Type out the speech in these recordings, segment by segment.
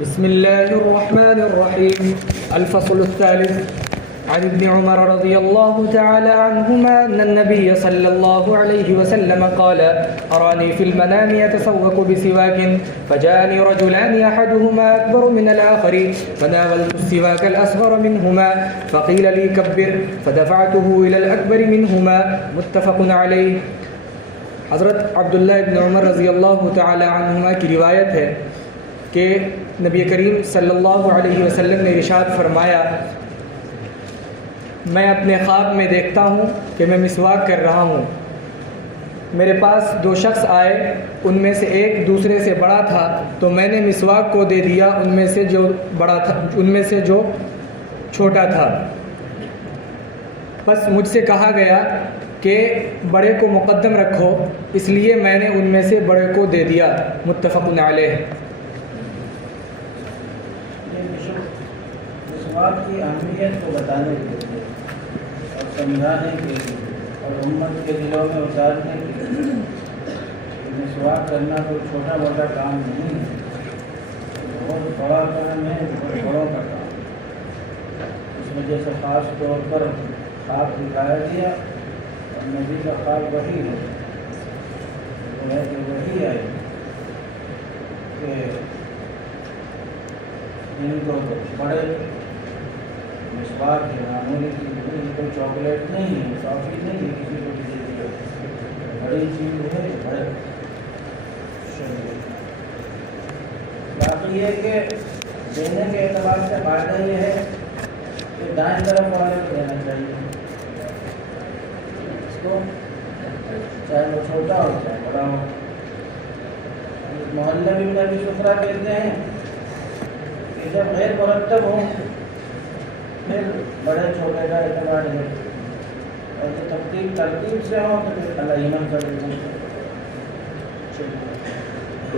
بسم الله الرحمن الرحيم. الفصل الثالث. عن ابن عمر رضي الله تعالى عنهما أن النبي صلى الله عليه وسلم قال: أراني في المنام يتسوق بسواك فجاءني رجلان أحدهما أكبر من الآخر فناولت السواك الأصغر منهما فقيل لي كبر فدفعته إلى الأكبر منهما. متفق عليه. حضرت عبداللہ ابن عمر رضی اللہ تعالی عنہما کی روایت ہے کہ نبی کریم صلی اللہ علیہ وسلم نے ارشاد فرمایا: میں اپنے خواب میں دیکھتا ہوں کہ میں مسواک کر رہا ہوں. میرے پاس دو شخص آئے، ان میں سے ایک دوسرے سے بڑا تھا تو میں نے مسواک کو دے دیا ان میں سے جو چھوٹا تھا. بس مجھ سے کہا گیا کہ بڑے کو مقدم رکھو، اس لیے میں نے ان میں سے بڑے کو دے دیا. متفق علیہ. مسواک کی اہمیت کو بتانے کے لیے اور سمجھانے کے لیے اور امت کے دلوں میں اتارنے کے لیے مسواک کرنا کوئی چھوٹا موٹا کام نہیں ہے، بہت بڑا کام ہے، بہت بڑوں کا کام. اس وجہ سے خاص طور پر خواب دکھایا گیا اور نبی کا خواب وہی ہے کہ وہی آئی کہ ان کو بڑے مسواک ہے، معمولی چیز نہیں، کوئی چاکلیٹ نہیں ہے، ٹافی نہیں ہے، کسی کو بھی دے دیا، بڑی چیز ہے. بڑے باقی یہ کہ دینے کے اعتبار سے فائدہ یہ ہے کہ دائیں طرف والے کو دینا چاہیے اس کو، چاہے وہ چھوٹا ہو چاہے بڑا ہو. محلہ بھی ابی شفرا کہتے ہیں کہ جب غیر مرتب ہو پھر بڑے چھوٹے کا اعتبار ہے، اور جو ترتیب سے ہو تو پھر علیہم کر دیتے ہیں.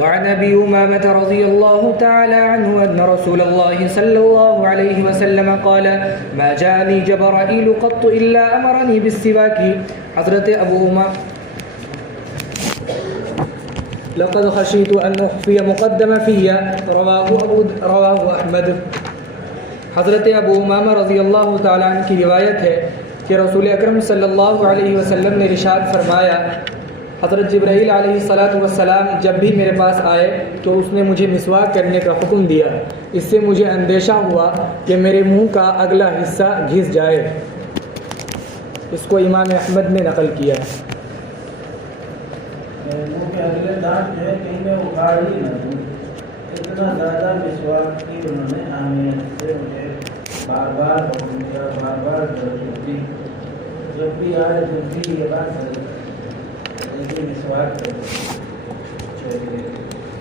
وعن ابي امامه رضي الله تعالى عنه ان رسول الله صلى الله عليه وسلم قال: ما جاءني جبرائيل قط الا امرني بالسواك. حضرت ابو امامہ: لقد خشيت ان اخفي مقدم في رواه احمد. حضرت ابو امامہ رضی اللہ تعالیٰ عنہ کی روایت ہے کہ رسول اکرم صلی اللہ علیہ وسلم نے ارشاد فرمایا: حضرت جبرائیل علیہ السلام جب بھی میرے پاس آئے تو اس نے مجھے مسواک کرنے کا حکم دیا. اس سے مجھے اندیشہ ہوا کہ میرے منہ کا اگلا حصہ گھس جائے. اس کو امام احمد نے نقل کیا ہے. منہ کے اگلے دانت جو ہے کہیں میں اکھاڑ ہی نہ دوں، اتنا زیادہ مسواک کی انہوں نے اہمیت سے مجھے بار بار حکم دیا، بار بار ضرورت دی. جب بھی آئے جب بھی یہ بات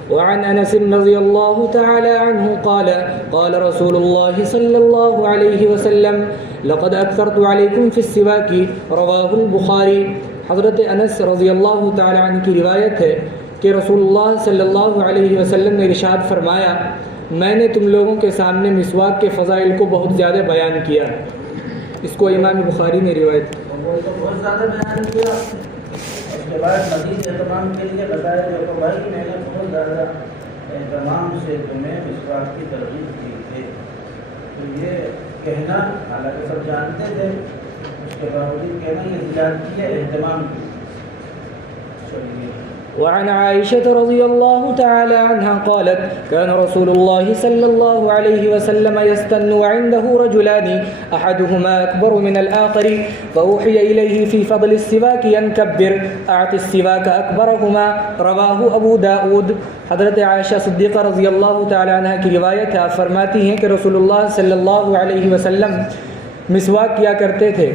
وعن انس رضی اللہ تعالی عنہ قال: قال رسول اللہ صلی اللہ علیہ وسلم: لقد اکثرت علیکم فی السواک. رواہ البخاری. حضرت انس رضی اللہ تعالی عنہ کی روایت ہے کہ رسول اللہ صلی اللہ علیہ وسلم نے ارشاد فرمایا: میں نے تم لوگوں کے سامنے مسواک کے فضائل کو بہت زیادہ بیان کیا. اس کو امام بخاری نے روایت بہت زیادہ بیان کیا. اس کے بعد مزید اہتمام کے لیے بتایا کہ بھائی میں نے بہت زیادہ اہتمام سے تمہیں مسواک کی ترغیب کی تھی. تو یہ کہنا حالانکہ سب جانتے تھے، اس کے باوجود کہنا یہ زیادتی ہے اہتمام کی. وعن عائشة رضي الله تعالى عنها قالت: كان رسول الله صلى الله عليه وسلم يستن وعنده رجلان أحدهما أكبر من الآخر فأوحي إليه في فضل السواك أن كبر أعط السواك أكبرهما. رواه أبو داود. حضرت عائشہ صدیقہ رضی اللہ تعالی عنہ کی روایت ہے، آپ فرماتی ہیں کہ رسول اللہ صلی اللہ علیہ وسلم مسواک کیا کرتے تھے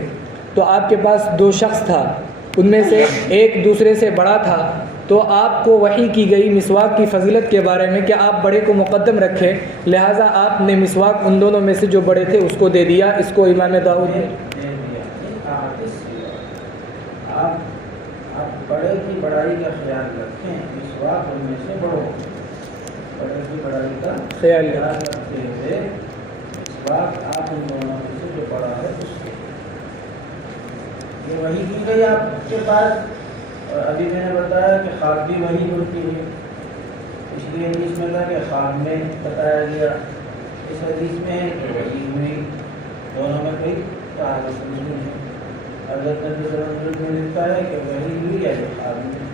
تو آپ کے پاس دو شخص تھا، ان میں سے ایک دوسرے سے بڑا تھا تو آپ کو وحی کی گئی مسواک کی فضیلت کے بارے میں کہ آپ بڑے کو مقدم رکھیں، لہٰذا آپ نے مسواک ان دونوں میں سے جو بڑے تھے اس کو دے دیا. اس کو امام داؤد نے آپ بڑے کی بڑائی کا خیال رکھیں، مسواک ان میں سے بڑوں بڑے کی بڑائی کا خیال رکھتے ہوئے مسواک آپ ان دونوں میں سے جو بڑا ہے اس کو. یہ وحی کی گئی آپ کے پاس، اور ابھی میں نے بتایا کہ خواب بھی وہی ہوتی ہے، اس دوسری حدیث میں تھا کہ خواب میں بتایا گیا، اس حدیث میں ہے کہ وحی ہوئی، دونوں میں کوئی تعارف نہیں ہے۔ حضرت نبی صلی اللہ علیہ وسلم نے لکھا ہے کہ وحی ہوئی یا جو خواب میں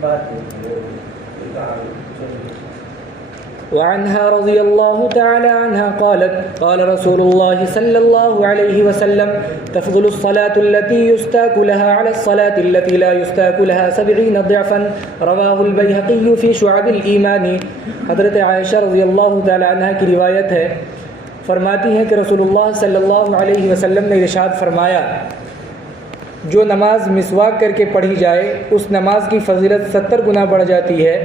بات ہوئی ہے کوئی تعارف چلیے۔ وعنها رضي الله تعالى عنها قالت قال رسول الله صلى الله عليه وسلم تفضل الصلاة التي يستاك لها على الصلاة التي لا يستاك لها 70 ضعفا، رواه البيهقي في شعب الإيمان۔ حضرت عائشہ رضی اللہ تعالی عنہ کی روایت ہے، فرماتی ہیں کہ رسول اللہ صلی اللہ علیہ وسلم نے ارشاد فرمایا، جو نماز مسواک کر کے پڑھی جائے اس نماز کی فضیلت 70 گنا بڑھ جاتی ہے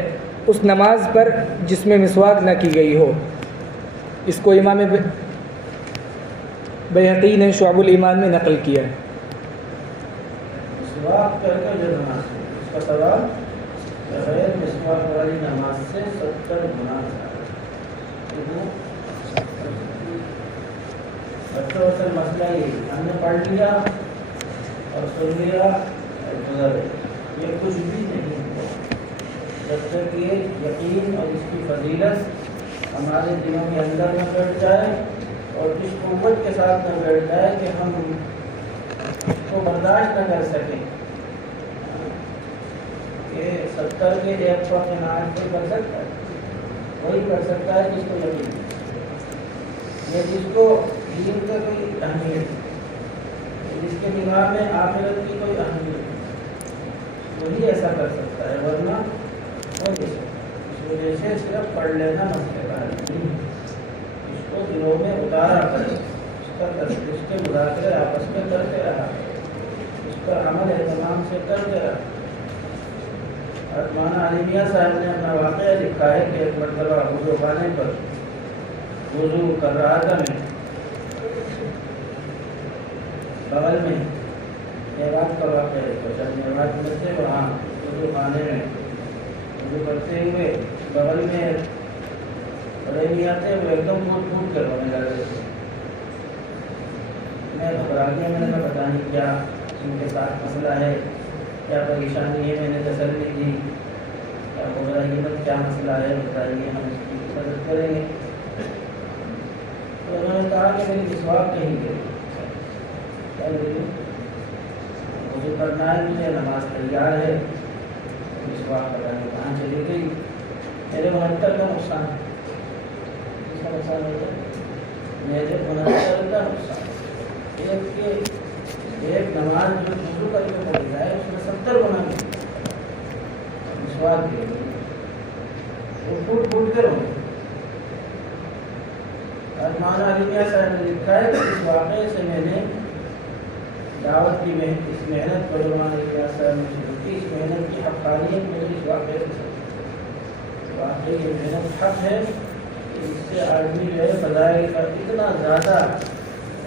اس نماز پر جس میں مسواک نہ کی گئی ہو۔ اس کو امام بیہقی نے شعب الایمان میں نقل کیا ہے۔ مسواک کر کے جو نماز ہے اس کا ثواب بغیر مسواک والی نماز سے 70 گنا زیادہ۔ بچوں سے مسئلہ یہ ہم نے پڑھ لیا اور سن لیا اور گزر گئے، یہ کچھ بھی نہیں ہوا جب تک یہ یقین اور اس کی فضیلت ہمارے دلوں کے اندر نہ بیٹھ جائے اور اس قوت کے ساتھ نہ بیٹھ جائے کہ ہم اس کو برداشت نہ کر سکیں کہ 70 کے ایک کو اپنے نام کوئی کر سکتا ہے، وہی کر سکتا ہے جس کو یقین ہے، جس کو دین کا کوئی اہمیت ہے، جس کے نگاہ میں آخرت کی کوئی اہمیت ہے، وہی ایسا کر سکتا ہے، ورنہ اس وجہ سے صرف پڑھ لینا مسئلہ کا نہیں، اس کو دلوں میں اتارا کرے، اس کے مذاکرے آپس میں کرتے رہا، اس پر عمل اہتمام سے کرتے رہا۔ مولانا علی میاں صاحب نے اپنا واقعہ لکھا ہے کہ ایک مرتبہ وضو خانے پر وضو کر رہا تھا، میں بغل میں میوات کا واقعہ ہے، تو جب میوات میں سے وہاں وضو خانے میں وضو کرتے ہوئے بغل میں بڑے میاں تھے، وہ ایک دم پھوٹ پھوٹ کر رونے لگے تھے۔ میں گھبرا گیا، میں نے کہا پتہ نہیں کیا ان کے ساتھ مسئلہ ہے، کیا پریشانی ہے، میں نے تسلی دی، کیا بغیر کیا مسئلہ ہے بتائیے، ہم اس کی مدد کریں گے۔ تو انہوں نے کہا کہ میری مسواک کہیں گئی، وضو کرنا ہے مجھے، نماز تیار ہے، مسواک پتہ نہیں کہاں چلی گئی، میرے 69 کا نقصان ہے۔ کس کا نقصان ہے؟ میرے 69 کا نقصان، ایک نماز جو وضو کر کے پڑھی جائے اس میں 70 گنا مسواک دے گی، وہ پھوٹ پھوٹ کے روئے۔ مولانا علی میاں صاحب نے لکھا ہے کہ اس واقعے سے میں نے دعوت کی اس محنت کو جو مولانا علی میاں صاحب نے شروع کی، اس محنت کی حقانیت مجھے اس واقعے سے سمجھی۔ واقعی یہ محنت حق ہے کہ اس سے آدمی جو ہے فضائل کا اتنا زیادہ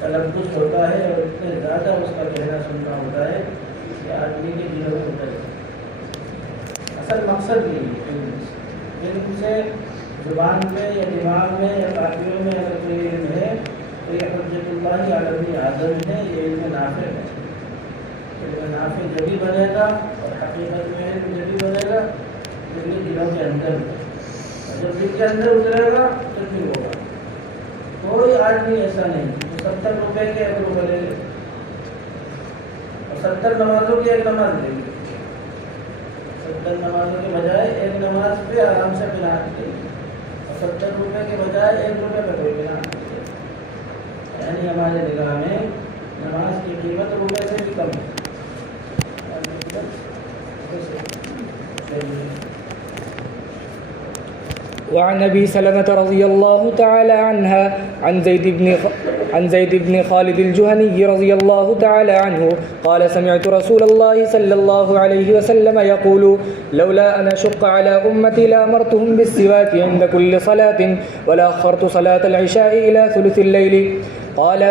تلبس ہوتا ہے اور اتنے زیادہ اس کا کہنا سننا ہوتا ہے کہ آدمی کے دلوں میں اتر جاتا ہے۔ اصل مقصد یہ ہے، علم سے زبان میں یا دماغ میں یا کافیوں میں اگر کوئی علم ہے تو یہ حجت اللہ عالمی اعظم ہے، یہ علم نافع ہے۔ علم نافع جب بھی بنے گا اور حقیقت میں علم جب بھی بنے گا جب بھی دلوں کے اندر، اور جب دل کے اندر اترے گا تب بھی ہوگا۔ کوئی آدمی ایسا نہیں جو 70 روپے کے ایک روپے لے لے اور 70 نمازوں کی ایک نماز لے لے، 70 نمازوں کے بجائے ایک نماز پہ آرام سے بنا دے، اور 70 روپے کے بجائے 1 روپے پہ کوئی بنا دے۔ یعنی ہمارے نگاہ میں نماز کی قیمت روپے سے بھی کم ہے۔ وعن ابي سلمة رضي الله تعالى عنها عن زيد بن خالد الجهني رضي الله تعالى عنه قال سمعت رسول الله صلى الله عليه وسلم يقول لولا أن أشق على أمتي لأمرتهم بالسواك عند كل صلاة ولا أخرت صلاة العشاء إلى ثلث الليل. قال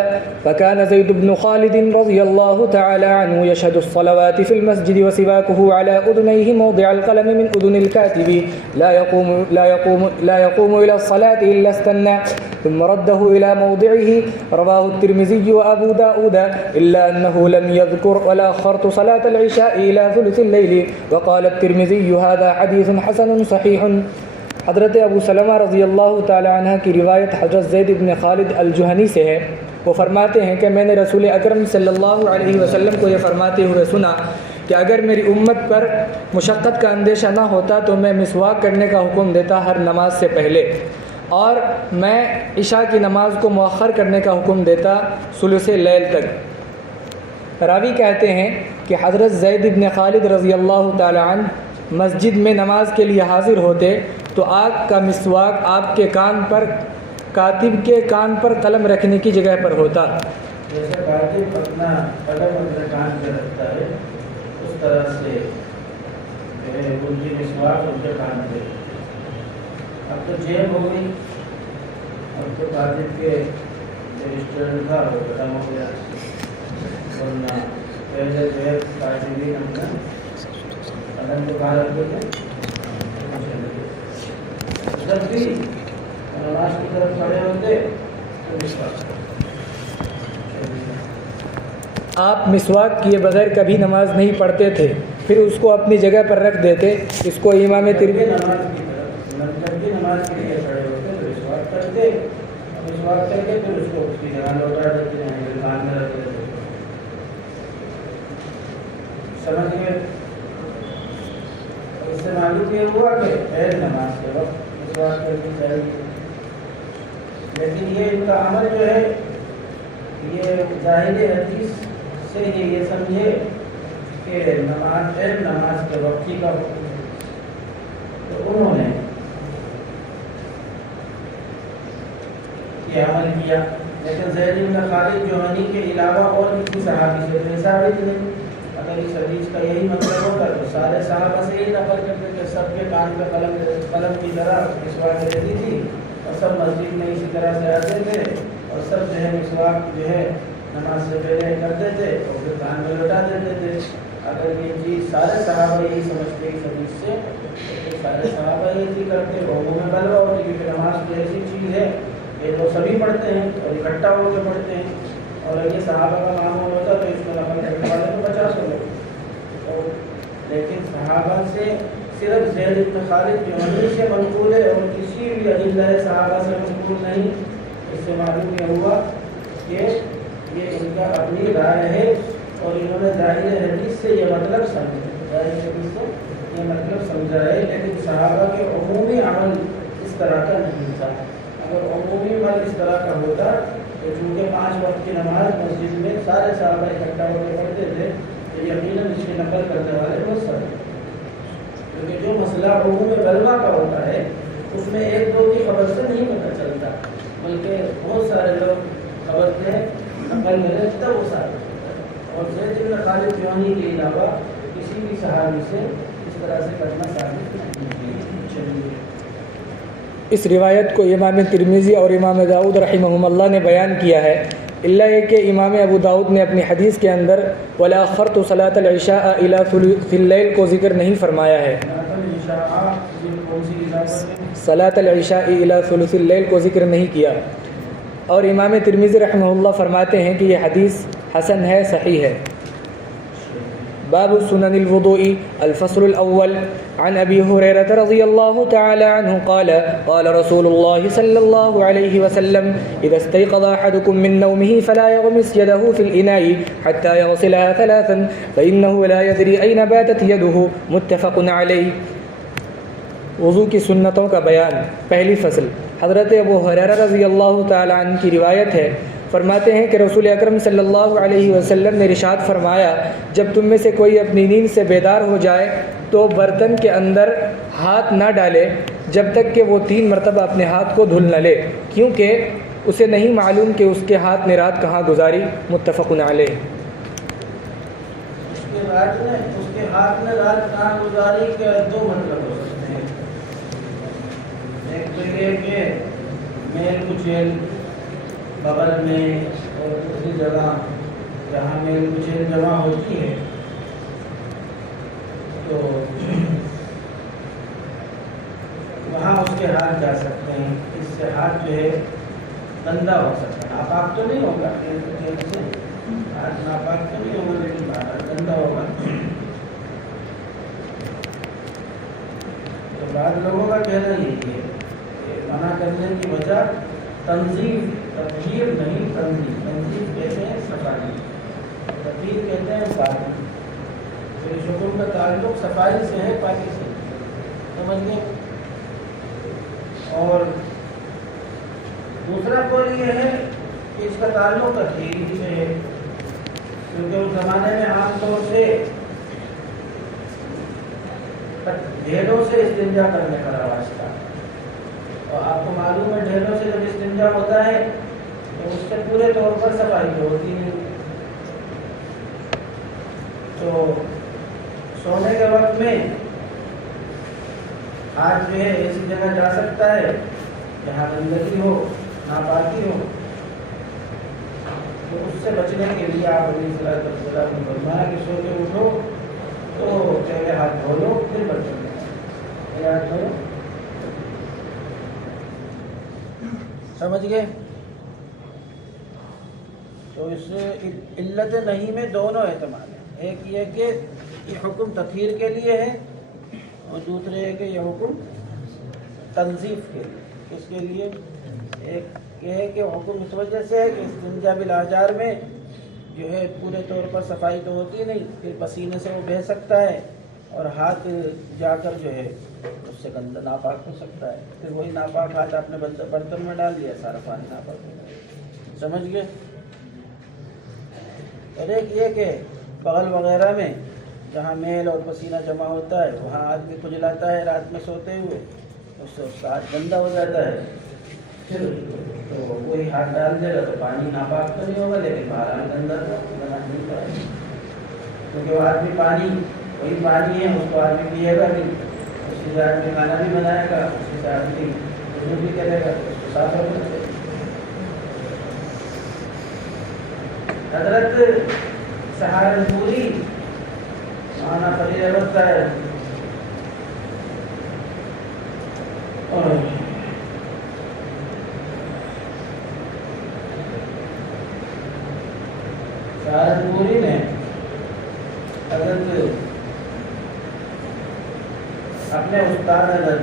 فكان زيد بن خالد رضي الله تعالى عنه يشهد الصلوات في المسجد وسواكه على أذنيه موضع القلم من أذن الكاتب لا يقوم إلى الصلاة إلا استنى ثم رده إلى موضعه. رواه الترمذي وأبو داود إلا أنه لم يذكر ولا أخرت صلاة العشاء إلى ثلث الليل. وقال الترمذي هذا حديث حسن صحيح. حضرت ابو سلمہ رضی اللہ تعالی عنہ کی روایت حضرت زید بن خالد الجہنی سے ہے. وہ فرماتے ہیں کہ میں نے رسول اکرم صلی اللہ علیہ وسلم کو یہ فرماتے ہوئے سنا کہ اگر میری امت پر مشقت کا اندیشہ نہ ہوتا تو میں مسواک کرنے کا حکم دیتا ہر نماز سے پہلے، اور میں عشاء کی نماز کو مؤخر کرنے کا حکم دیتا ثلث لیل تک. راوی کہتے ہیں کہ حضرت زید بن خالد رضی اللہ تعالی عنہ مسجد میں نماز کے لیے حاضر ہوتے تو آگ کا مسواک آپ کے کان پر، کاتب کے کان پر قلم رکھنے کی جگہ پر ہوتا. جیسے کاتب اپنا قلم اپنے کان پہ رکھتا ہے اس طرح سے ان کی مسواک ان کے کان پہ. اب تو جیب ہو گئی، اب تو کاتب کے جو ریسٹورینٹ تھا وہ ختم ہو گیا، ورنہ پہلے جو ہے کاتبین اپنا قلم کو باہر رکھتے تھے. جب بھی نماز کی طرف کھڑے ہوتے تو مسواک. آپ مسواک کیے بغیر کبھی نماز نہیں پڑھتے تھے، پھر اس کو اپنی جگہ پر رکھ دیتے. اس کو امام ترمذی نماز کی طرف جب بھی نماز کے لیے کھڑے ہوتے تو مسواک کرتے، مسواک کر کے پھر اس کو اس کی جگہ لوٹا دیتے ہیں، کان میں رکھ دیتے. سمجھ گئے؟ اس سے معلوم یہ ہوا کہ پہلے نماز کے وقت مسواک کرنی چاہیے. لیکن یہ ان کا عمل جو ہے یہ ظاہر حدیث سے یہ سمجھے کہ نماز کے وقت ہی کا حکم ہے، تو انہوں نے یہ عمل کیا. لیکن زید بن خالد جوہنی کے علاوہ اور کسی صحابی سے تو ثابت نہیں. اگر اس حدیث کا یہی مطلب ہوتا تو سارے صحابہ سے یہی نقل کرتے کہ سب کے کان پہ قلم کی طرح مسواک رہتی تھی اور سب مسجد میں اسی طرح سے آتے تھے اور سب جو ہے مسواک جو ہے نماز سے پہلے کرتے تھے اور پھر کان میں لوٹا دیتے تھے. اگر یہ چیز سارے صحابہ یہی سمجھتے اس حدیث سے تو سارے صحابہ یہ چیز کرتے، لوگوں میں بلوا ہوتی، کیونکہ نماز تو ایسی چیز ہے یہ تو سبھی پڑھتے ہیں اور اکٹھا ہو کے پڑھتے ہیں. اور اگر یہ صحابہ کا معمول ہوتا تو اس کو نقل کرنے والے تو 50 ہو گئے. لیکن صحابہ سے صرف زید بن خالد جوہنی سے منقول ہے اور کسی بھی ادلہ صحابہ سے منقول نہیں. اس سے معلوم یہ ہوا کہ یہ ان کا اپنی رائے ہے اور انہوں نے ظاہر حدیث سے یہ مطلب سمجھا، ظاہر حدیث سے یہ مطلب سمجھا ہے. لیکن صحابہ کے عمومی عمل اس طرح کا نہیں تھا. اگر عمومی عمل اس طرح کا ہوتا تو چونکہ 5 وقت کی نماز مسجد میں سارے صحابہ اکٹھا ہو کے پڑھتے تھے تو یقیناً اس کی نقل کرنے والے بہت سارے. کیونکہ جو مسئلہ عموم بلوا کا ہوتا ہے اس میں 1-2 کی خبر سے نہیں پتہ چلتا، بلکہ بہت سارے لوگ خبر سے نقل میں رہتا وہ سارے. اور زید بن خالد جوہنی کے علاوہ کسی بھی صحابی سے اس طرح سے کرنا ثابت نہیں. چلیے اس روایت کو امام ترمذی اور امام داؤد رحمہم اللہ نے بیان کیا ہے، الا یہ کہ امام ابو داؤد نے اپنی حدیث کے اندر ولا اخرت صلاۃ العشاء الى ثلث اللیل کو ذکر نہیں فرمایا ہے. صلاۃ العشاء الى ثلث اللیل کو ذکر نہیں کیا. اور امام ترمذی رحمہ اللہ فرماتے ہیں کہ یہ حدیث حسن ہے، صحیح ہے. باب سنن الوضوء الفصل الأول عن أبي هريرة رضي الله تعالى عنه قال قال رسول الله صلى الله عليه وسلم إذا استيقظ أحدكم من نومه فلا يغمس يده في الإناء حتى يغسلها 3 فإنه لا يدري أين باتت يده متفق عليه. وضو کی سنتوں کا بیان. پہلی فصل. حضرت ابو ہریرہ رضی اللہ تعالی عنہ کی روایت ہے، فرماتے ہیں کہ رسول اکرم صلی اللہ علیہ وسلم نے ارشاد فرمایا، جب تم میں سے کوئی اپنی نیند سے بیدار ہو جائے تو برتن کے اندر ہاتھ نہ ڈالے جب تک کہ وہ 3 مرتبہ اپنے ہاتھ کو دھل نہ لے، کیونکہ اسے نہیں معلوم کہ اس کے ہاتھ نے رات کہاں گزاری. متفق علیہ. اس کے ہاتھ نے رات کہاں گزاری کے 2 مطلب ہو سکتے ہیں. ایک تو یہ کہ میل کچیل بغل میں اور دوسری جگہ جہاں میل کچیل جمع ہوتی ہے تو وہاں اس کے ہاتھ جا سکتے ہیں. اس سے ہاتھ جو ہے گندا ہو سکتا ہے. ناپاک تو نہیں ہوگا، ہاتھ ناپاک تو نہیں ہوگا لیکن گندا ہوگا. تو بعض لوگوں کا کہنا یہی ہے کہ منع کرنے کی وجہ تنظیم، تطہیر نہیں تنظیم، تنظیم کہتے ہیں صفائی، تطہیر کہتے ہیں پاکی، تو اس حکم کا تعلق صفائی سے ہے، پاکی سے، سمجھ گئے؟ اور دوسرا قول یہ ہے کہ اس کا تعلق تطہیر سے ہے، کیونکہ اس زمانے میں عام طور سے ڈھیلوں سے استنجا کرنے کا رواج تھا، اور آپ کو معلوم ہے ڈھیلوں سے جب استنجا ہوتا ہے تو اس سے پورے طور پر صفائی تو ہوتی نہیں، تو سونے کے وقت میں ہاتھ جو ہے ایسی جگہ جا سکتا ہے جہاں گندگی ہو، ناپاکی ہو، تو اس سے بچنے کے لیے آپ علیہ الصلوۃ والسلام نے فرمایا کہ سو کے اٹھو تو پہلے ہاتھ دھو لو پھر برتن میں ہاتھ دھو لو، سمجھ گئے؟ تو اس علت نہیں میں دونوں احتمال ہیں، ایک یہ کہ یہ حکم تطہیر کے لیے ہے، اور دوسرے ہے کہ یہ حکم تنظیف کے لیے، کس کے لیے؟ ایک یہ ہے کہ حکم اس وجہ سے ہے کہ استنجا بالاحجار میں جو ہے پورے طور پر صفائی تو ہوتی نہیں، پھر پسینے سے وہ بہہ سکتا ہے اور ہاتھ جا کر جو ہے اس سے گندہ ناپاک ہو سکتا ہے، پھر وہی ناپاک ہاتھ آپ نے برتن میں ڈال دیا، سارا پانی ناپاک ہو گیا، سمجھ گئے؟ اور ایک یہ کہ بغل وغیرہ میں جہاں میل اور پسینہ جمع ہوتا ہے وہاں آدمی کھجلاتا ہے رات میں سوتے ہوئے، اس سے اس کا ہاتھ گندا ہو جاتا ہے، پھر تو وہی ہاتھ ڈال دے گا تو پانی ناپاک تو نہیں ہوگا لیکن باہر گندا بنا نہیں پائے، کیونکہ وہ آدمی پانی وہی پانی ہے، اس کو آدمی پیے گا بھی، اسی سے آدمی کھانا بھی بنائے گا، اسی سے آدمی وضو بھی کرے گا، اس کو صاف ہو جائے گا۔ حضرت سہارنپوری مانا پری رہتا ہے اور سہارنپوری نے حضرت اپنے استاد حضرت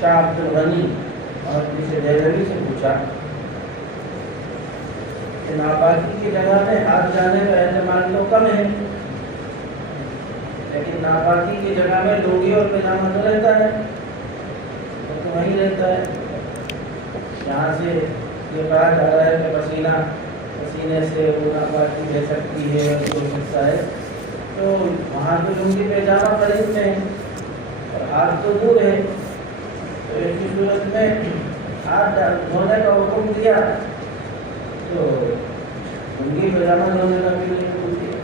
شاہ عبد الغنی اور کسی دہلوی سے پوچھا کہ ناپاکی کی جگہ میں ہاتھ جانے کا احتمال تو کم ہے، لیکن ناپاکی کی جگہ میں لوگی اور پجامہ تو رہتا ہے، تو وہیں رہتا ہے، یہاں سے یہ کہا جا رہا ہے کہ پسینے سے وہ ناپاکی رہ سکتی ہے اور جو حصہ ہے، تو وہاں تو لنگی پیجامہ قریب میں ہے اور ہاتھ تو دور ہے، تو ایسی صورت میں ہاتھ دھونے کا حکم دیا تو لنگی پیجامہ دھونے کا بھی نہیں حکم دیا،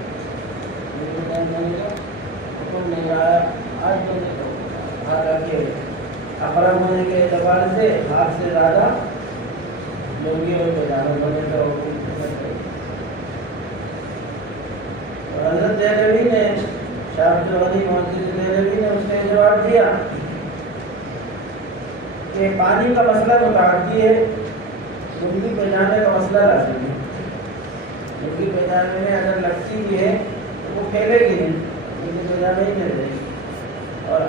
حکم نہیں آیا ہاتھ دھونے کا، حالانکہ اقرب ہونے کے اعتبار سے ہاتھ سے زیادہ لنگی اور پیجامہ دھونے کا حکم دیا۔ اور حضرت دہلوی نے شاہ عبد الغنی محدث دہلوی نے اس نے جواب دیا کہ پانی کا مسئلہ متعدی ہے، لنگی پہنانے کا مسئلہ لازم ہے، لنگی پہنانے میں اگر لگتی بھی ہے تو وہ پھیلے گی نہیں، لنگی پہنانے ہی نہیں رہے گی، اور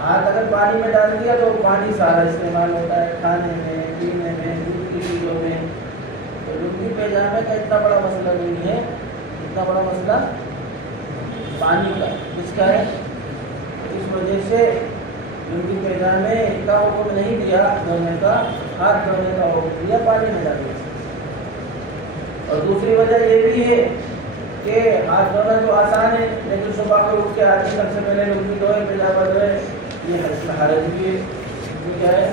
ہاتھ اگر پانی میں ڈال دیا تو پانی سارا استعمال ہوتا ہے، کھانے میں، پینے میں، دودھ کی چیزوں میں، تو لنگی پہنانے کا اتنا بڑا مسئلہ نہیں ہے، اتنا بڑا مسئلہ پانی کا اس کا ہے، اس وجہ سے لنگی پیجامے کا حکم نہیں دیا دھونے کا، ہاتھ دھونے کا حکم دیا پانی میں ڈالنے سے۔ اور دوسری وجہ یہ بھی ہے کہ ہاتھ دھونا تو آسان ہے، لیکن صبح کو اٹھ کے آدمی سب سے پہلے لنگی دھوئے، پیجامہ دھوئے، یہ حرج بھی ہے، یہ کیا ہے،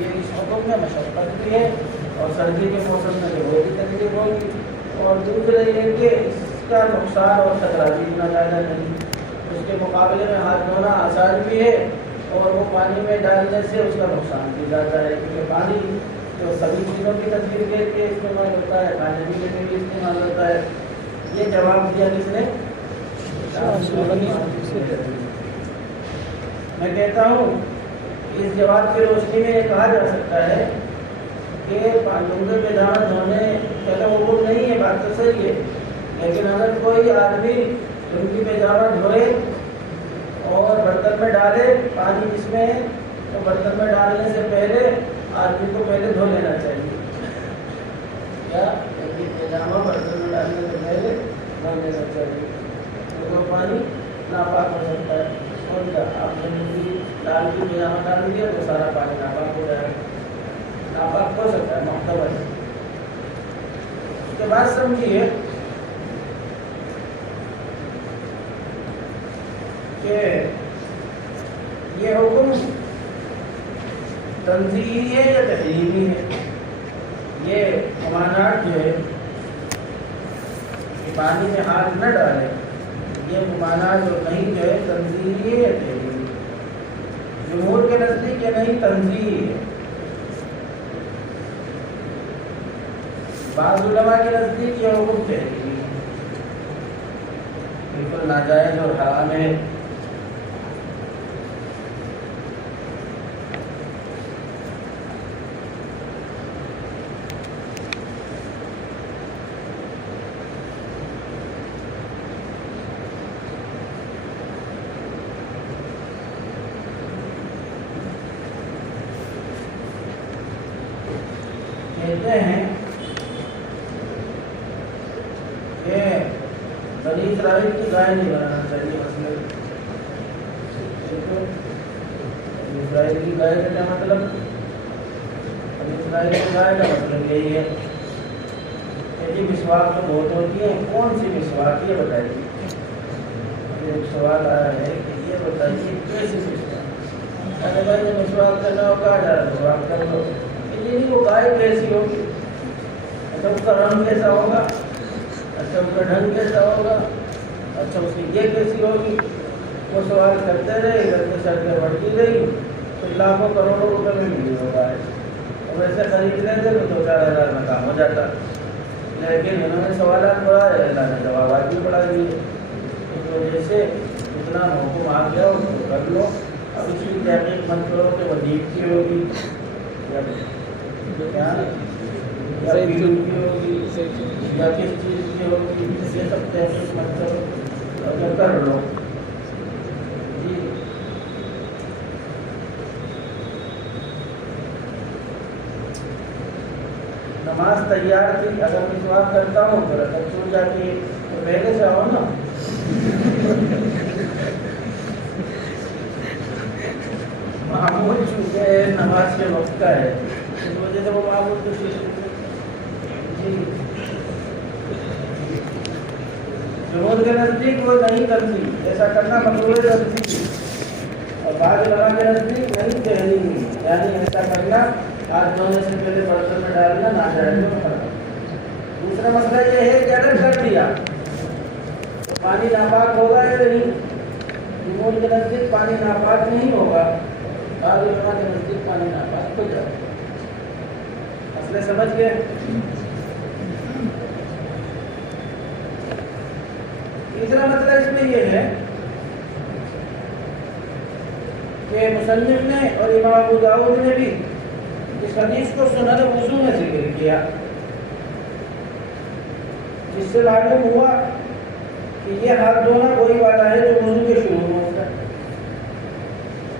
یہ اس حکم میں مشقت بھی ہے، اور سردی کے موسم میں تو بہت ہی تکلیف ہوگی، اور دوسرے یہ کہ اس کا نقصان اور خطرہ بھی اتنا زیادہ نہیں، اس کے مقابلے میں ہاتھ دھونا آسان بھی ہے، اور وہ پانی میں ڈالنے سے اس کا نقصان بھی زیادہ ہے، کیونکہ پانی جو سبھی چیزوں کی تصویر کے لیے استعمال ہوتا ہے، کھانے پینے کے لیے استعمال ہوتا ہے۔ یہ جواب دیا کس نے؟ میں کہتا ہوں اس جواب کی روشنی میں یہ کہا جا سکتا ہے کہ لنگی پیجامہ دھونے کا تو حکم نہیں ہے، بات تو صحیح ہے، لیکن اگر کوئی آدمی لنگی پیجامہ دھوئے اور برتن میں ڈالے پانی جس میں ہے تو برتن میں ڈالنے سے پہلے آدمی کو پہلے دھو لینا چاہیے. کیا پاجامہ برتن میں ڈالنے سے پہلے دھو لینا چاہیے. تو پانی ناپاک ہو سکتا ہے. اور کیا آپ نے ڈال کے پاجامہ ڈال دیا تو سارا پانی ناپاک ہو جائے گا. ناپاک ہو سکتا ہے محتمل. اس کے بعد سمجھیے کہ یہ حکم تنزیہی ہے یا تحریمی ہے. یہ ممانعت جو ہے کہ پانی میں ہاتھ نہ ڈالے یہ ممانعت جو نہیں جو ہے تنزیہی ہے یا تحریمی. جمہور کے نزدیک یہ نہیں تنزیہی ہے. بعض علماء کے نزدیک یہ حکم تحریمی ہے. بالکل ناجائز اور حرام ہے. کہتے ہیں کہ بنی اسرائیل کی گائے نہیں بنانا چاہیے. بنی اسرائیل کی گائے کا کیا مطلب؟ بنی اسرائیل کی گائے کا مطلب یہی ہے کہ جی مسواک تو بہت ہوتی ہے. کون سی مسواک یہ بتائیے. ایک سوال آیا ہے کہ یہ بتائیے کیسی مسواک. ارے بھائی نے مسواک کرنا ہو کہا جا رہا مسواک کر لو. نہیں وہ گائے کیسی ہوگی. اچھا اس کا رنگ کیسا ہوگا. اچھا اس کا ڈھنگ کیسا ہوگا. اچھا اس کی یہ کیسی ہوگی. وہ سوال کرتے رہے ادھر سے سڑکیں بڑھتی رہی تو لاکھوں کروڑوں روپے میں ملی ہوگا. اور ویسے خرید لیتے تو 2-4 ہزار میں کام ہو جاتا. لیکن انہوں نے سوالات بڑھائے اللہ نے جوابات بھی بڑھا دیے. اس وجہ سے اتنا حکم آ گیا اس کو کر لو. اب اس کی تحقیق مت کرو کہ وہ دیپ کی ہوگی یا ہوگی یا کس چیز کی ہوگی. یہ سب تحقیق مت کرو کر لو. جی نماز تیار تھی. اگر مسواک کرتا ہوں تو رکعت چھوٹ جاتی ہے تو پہلے سے آؤ نا. معمول چونکہ نماز کے وقت کا ہے اس وجہ سے وہ معمول تو جی جمہور کے نزدیک وہ نہیں کرتی. ایسا کرنا مقبول کرتی. اور بعض علماء کے نزدیک نہیں تحریمی یعنی ایسا کرنا ہاتھ دھونے سے پہلے برتن میں ڈالنا ناجائز ہے. دوسرا مسئلہ یہ ہے کہ اگر کر دیا پانی ناپاک ہوگا یا نہیں. جمہور کے نزدیک پانی ناپاک نہیں ہوگا. بعض علماء کے نزدیک پانی ناپاک ہو جائے. مسئلے سمجھ گئے. تیسرا مسئلہ اس میں یہ ہے کہ مصنف نے اور امام ابو داؤد نے بھی اس حدیث کو سنن وضو میں ذکر کیا جس سے معلوم ہوا کہ یہ ہاتھ دھونا وہی والا ہے جو وضو کے شروع میں ہوتا ہے.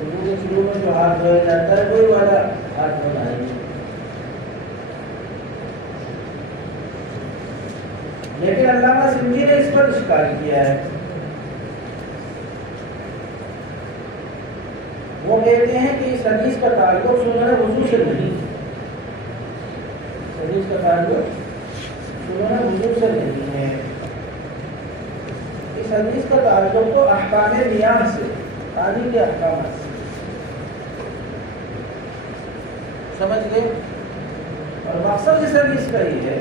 وضو کے شروع میں جو ہاتھ دھویا جاتا ہے وہی والا ہاتھ دھونا ہے. لیکن علامہ سندھی نے اس پر اشکال کیا ہے. وہ کہتے ہیں کہ اس حدیث کا تعلق سنن وضو سے نہیں. اس حدیث کا تعلق سنن وضو سے نہیں ہے. اس حدیث کا تعلق تو احکام نیام سے پانی کے احکامات سے. سمجھ گئے. اور مقصد اس حدیث کا یہ ہے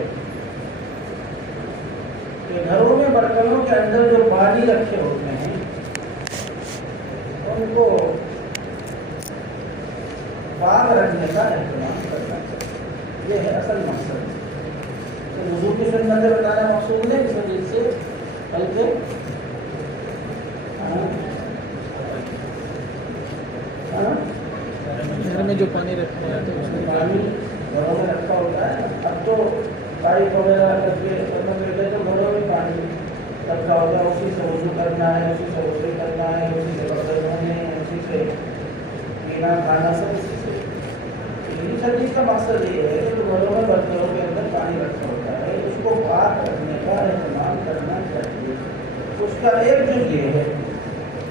کہ گھروں میں برتنوں کے اندر جو پانی رکھے ہوتے ہیں ان کو پاک رکھنے کا اہتمام کرنا چاہیے. یہ ہے اصل مقصد. وضو کی سنتیں بتانا مقصود ہے اس وجہ سے بلکہ گھر میں جو پانی رکھتے ہیں تو اس میں پانی گھروں میں رکھا ہوتا ہے. اب تو پائپ وغیرہ کر کے تو گھروں میں پانی تب کا ہوتا ہے اسی سے وضو کرنا ہے، اسی سے غسل کرنا ہے، اسی سے کپڑے دھونے ہیں، اسی سے پینا کھانا سب اسی سے۔ اس حدیث کا مقصد یہ ہے کہ گھروں میں برتنوں کے اندر پانی رکھا ہوتا ہے، اس کو پاک رکھنے کا اہتمام کرنا چاہیے۔ اس کا ایک جز یہ ہے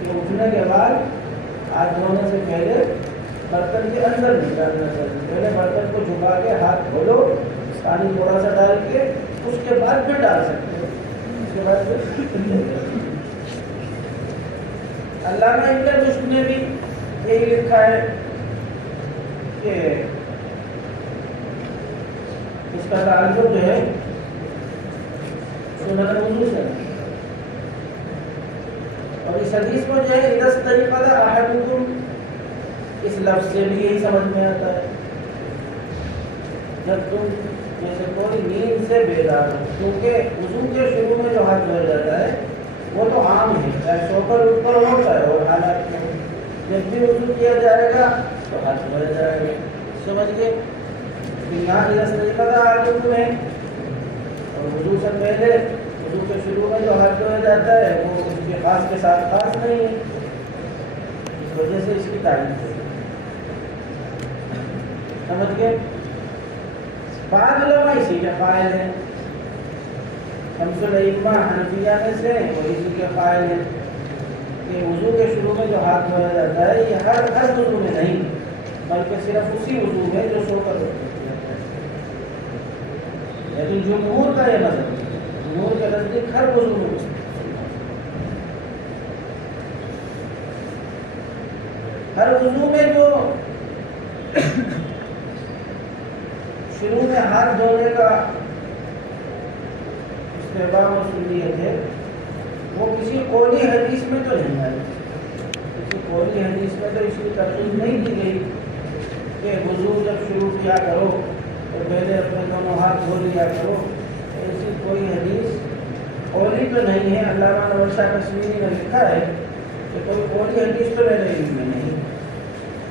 کہ اٹھنے کے بعد ہاتھ دھونے سے پہلے برتن کے اندر نہیں ڈالنا چاہیے، پہلے برتن کو جھکا کے ہاتھ دھو لو، پانی تھوڑا سا ڈال کے اس کے بعد میں ڈال سکتے ہو، اس کے بعد علامہ ابن رشد نے بھی یہی لکھا ہے کہ اس کا تعلق جو ہے سنت وضو سے، اور اس حدیث میں جو ہے اذا استيقظ احدكم، اس لفظ سے بھی یہی سمجھ میں آتا ہے جب تم جیسے کوئی نیند سے بیدار ہو، کیونکہ وضو کے شروع میں جو ہاتھ دھویا جاتا ہے وہ تو عام ہے، چاہے سو کر اٹھ کر ہو چاہے اور حالات میں جب بھی وضو کیا جائے گا تو ہاتھ دھویا جائے گا، سمجھ گئے؟ یہاں اذا استيقظ احدكم ہے، اور وضو سے پہلے وضو کے شروع میں جو ہاتھ دھویا جاتا ہے وہ اس کے خاص کے ساتھ خاص نہیں ہے، اس وجہ سے اس کی تعریف ہے، سمجھ گئے؟ بعض علماء اسی کے قائل ہیں، خمس الائمہ حنفیہ میں سے وہ اسی کے قائل ہیں کہ وضو کے شروع میں جو ہاتھ دھویا جاتا ہے یہ ہر وضو میں نہیں بلکہ صرف اسی وضو میں جو سو کر ہوتا ہے، لیکن جمہور کا یہ مذہب ہے، جمہور کے نزدیک ہر وضو میں ہر وضو میں جو شروع میں ہاتھ دھونے کا استحباب و سنیت ہے وہ کسی قولی حدیث میں تو نہیں آئی، کسی قولی حدیث میں تو اس کی ترغیب نہیں دی گئی کہ وضو جب شروع کیا کرو تو پہلے اپنے دونوں ہاتھ دھو لیا کرو، ایسی کوئی حدیث قولی تو نہیں ہے۔ علامہ نور شاہ کشمیری نے لکھا ہے کہ کوئی قولی حدیث تو میرے علم میں نہیں،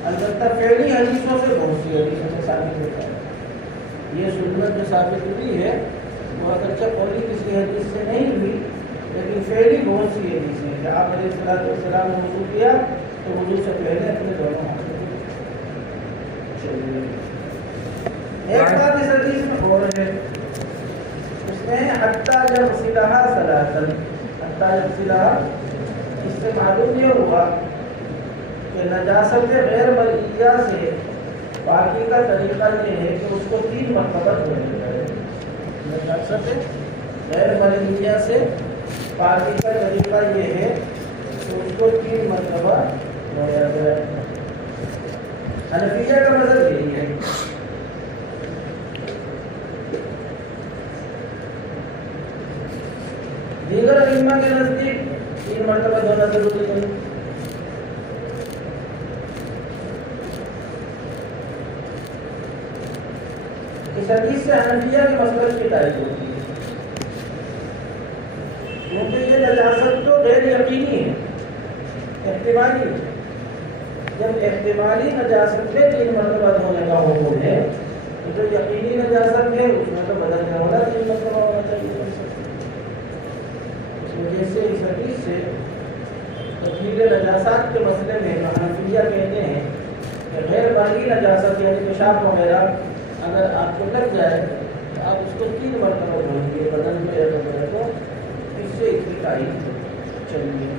البتہ فعلی حدیثوں سے بہت سی حدیثوں سے ثابت ہوتا ہے، یہ سنت جو ثابت ہوئی ہے وہ اگرچہ قولی کسی حدیث سے نہیں ہوئی لیکن فعلی بہت سی حدیث ہیں کہ آپ علیہ السلام نے وضو کیا تو وضو سے پہلے اپنے دونوں ہاتھ چلیے۔ ایک بات اس حدیث میں اور ہے، اس میں حتیٰ یغسلھا ثلاثا، حتیٰ یغسلھا، اس سے معلوم یہ ہوا کہ نجاست غیر مرئیہ سے پاکی کا طریقہ یہ ہے کہ اس کو 3 مرتبہ دھویا جائے، نجاست غیر مرئیہ سے پاکی کا طریقہ یہ ہے کہ اس کو 3 مرتبہ دھویا جائے۔ حنفیہ کا مذہب یہی ہے، دیگر ائمہ کے نزدیک 3 مرتبہ دھونا ضروری نہیں۔ اس حدیث سے حنفیہ کے مسلک کی تعریف ہوتی ہے، کیونکہ یہ نجاست تو غیر یقینی ہے، احتمالی ہے، جب احتمالی نجاست میں 3 مرتبہ دھونے کا حکم ہے تو جو یقینی نجاست ہے اس میں تو بدل کا ہونا 3 مرتبہ ہونا چاہیے۔ اس وجہ سے اس حدیث سے تطہیر نجاسات کے مسئلے میں حنفیہ کہتے ہیں کہ غیر باغی نجاست یعنی پیشاب وغیرہ اگر آپ کو لگ جائے تو آپ اس کو 3 مرتبہ دھوئیے بدن میں وغیرہ کو، اس سے اتقائی چلیے۔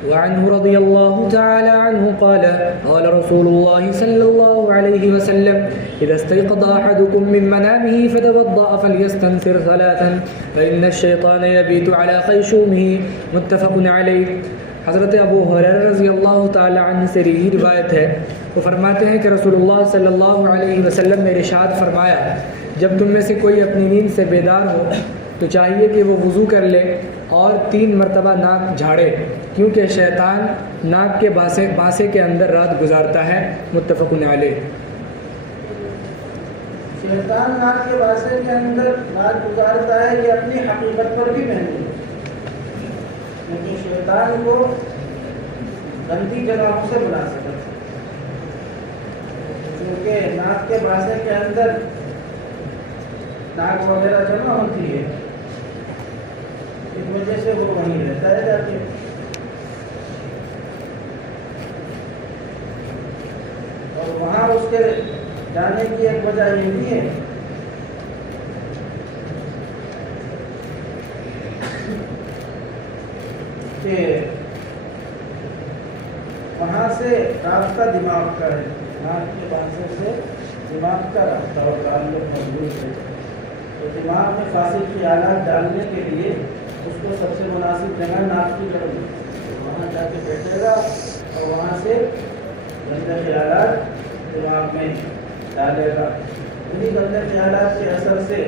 وعنه رضي الله تعالى عنه قال قال رسول الله صلى الله عليه وسلم إذا استيقظ أحدكم من منامه فتوضأ فليستنثر 3 فإن الشيطان يبيت على خيشومه متفق عليه۔ حضرت ابو ہریرہ رضی اللہ تعالی عنہ سے یہی روایت ہے، وہ فرماتے ہیں کہ رسول اللہ صلی اللہ علیہ وسلم نے ارشاد فرمایا جب تم میں سے کوئی اپنی نیند سے بیدار ہو تو چاہیے کہ وہ وضو کر لے اور 3 مرتبہ ناک جھاڑے، کیونکہ شیطان ناک کے باسے کے اندر رات گزارتا ہے، متفق علیہ۔ شیطان ناک کے باسے کے اندر رات گزارتا ہے، یہ اپنی حقیقت پر بھی محمول ہے، لیکن شیطان کو گندی جگہوں سے بلا سکتا ہے، کیونکہ ناک کے باسے کے اندر ناک وغیرہ جمع ہوتی ہے، اس وجہ سے وہ وہیں رہتا ہے جا کے. اور وہاں اس کے جانے کی ایک وجہ یہ بھی ہے کہ وہاں سے رابطہ دماغ کا ہے. دماغ کے واسطے سے دماغ کا رابطہ اور تعلق مضبوط ہے. تو دماغ میں فاسد خیالات ڈالنے کے لیے اس کو سب سے مناسب جگہ ناک کی طرف وہاں جا کے بیٹھے گا اور وہاں سے گندے خیالات دماغ میں ڈالے گا. انہیں گندے خیالات کے اثر سے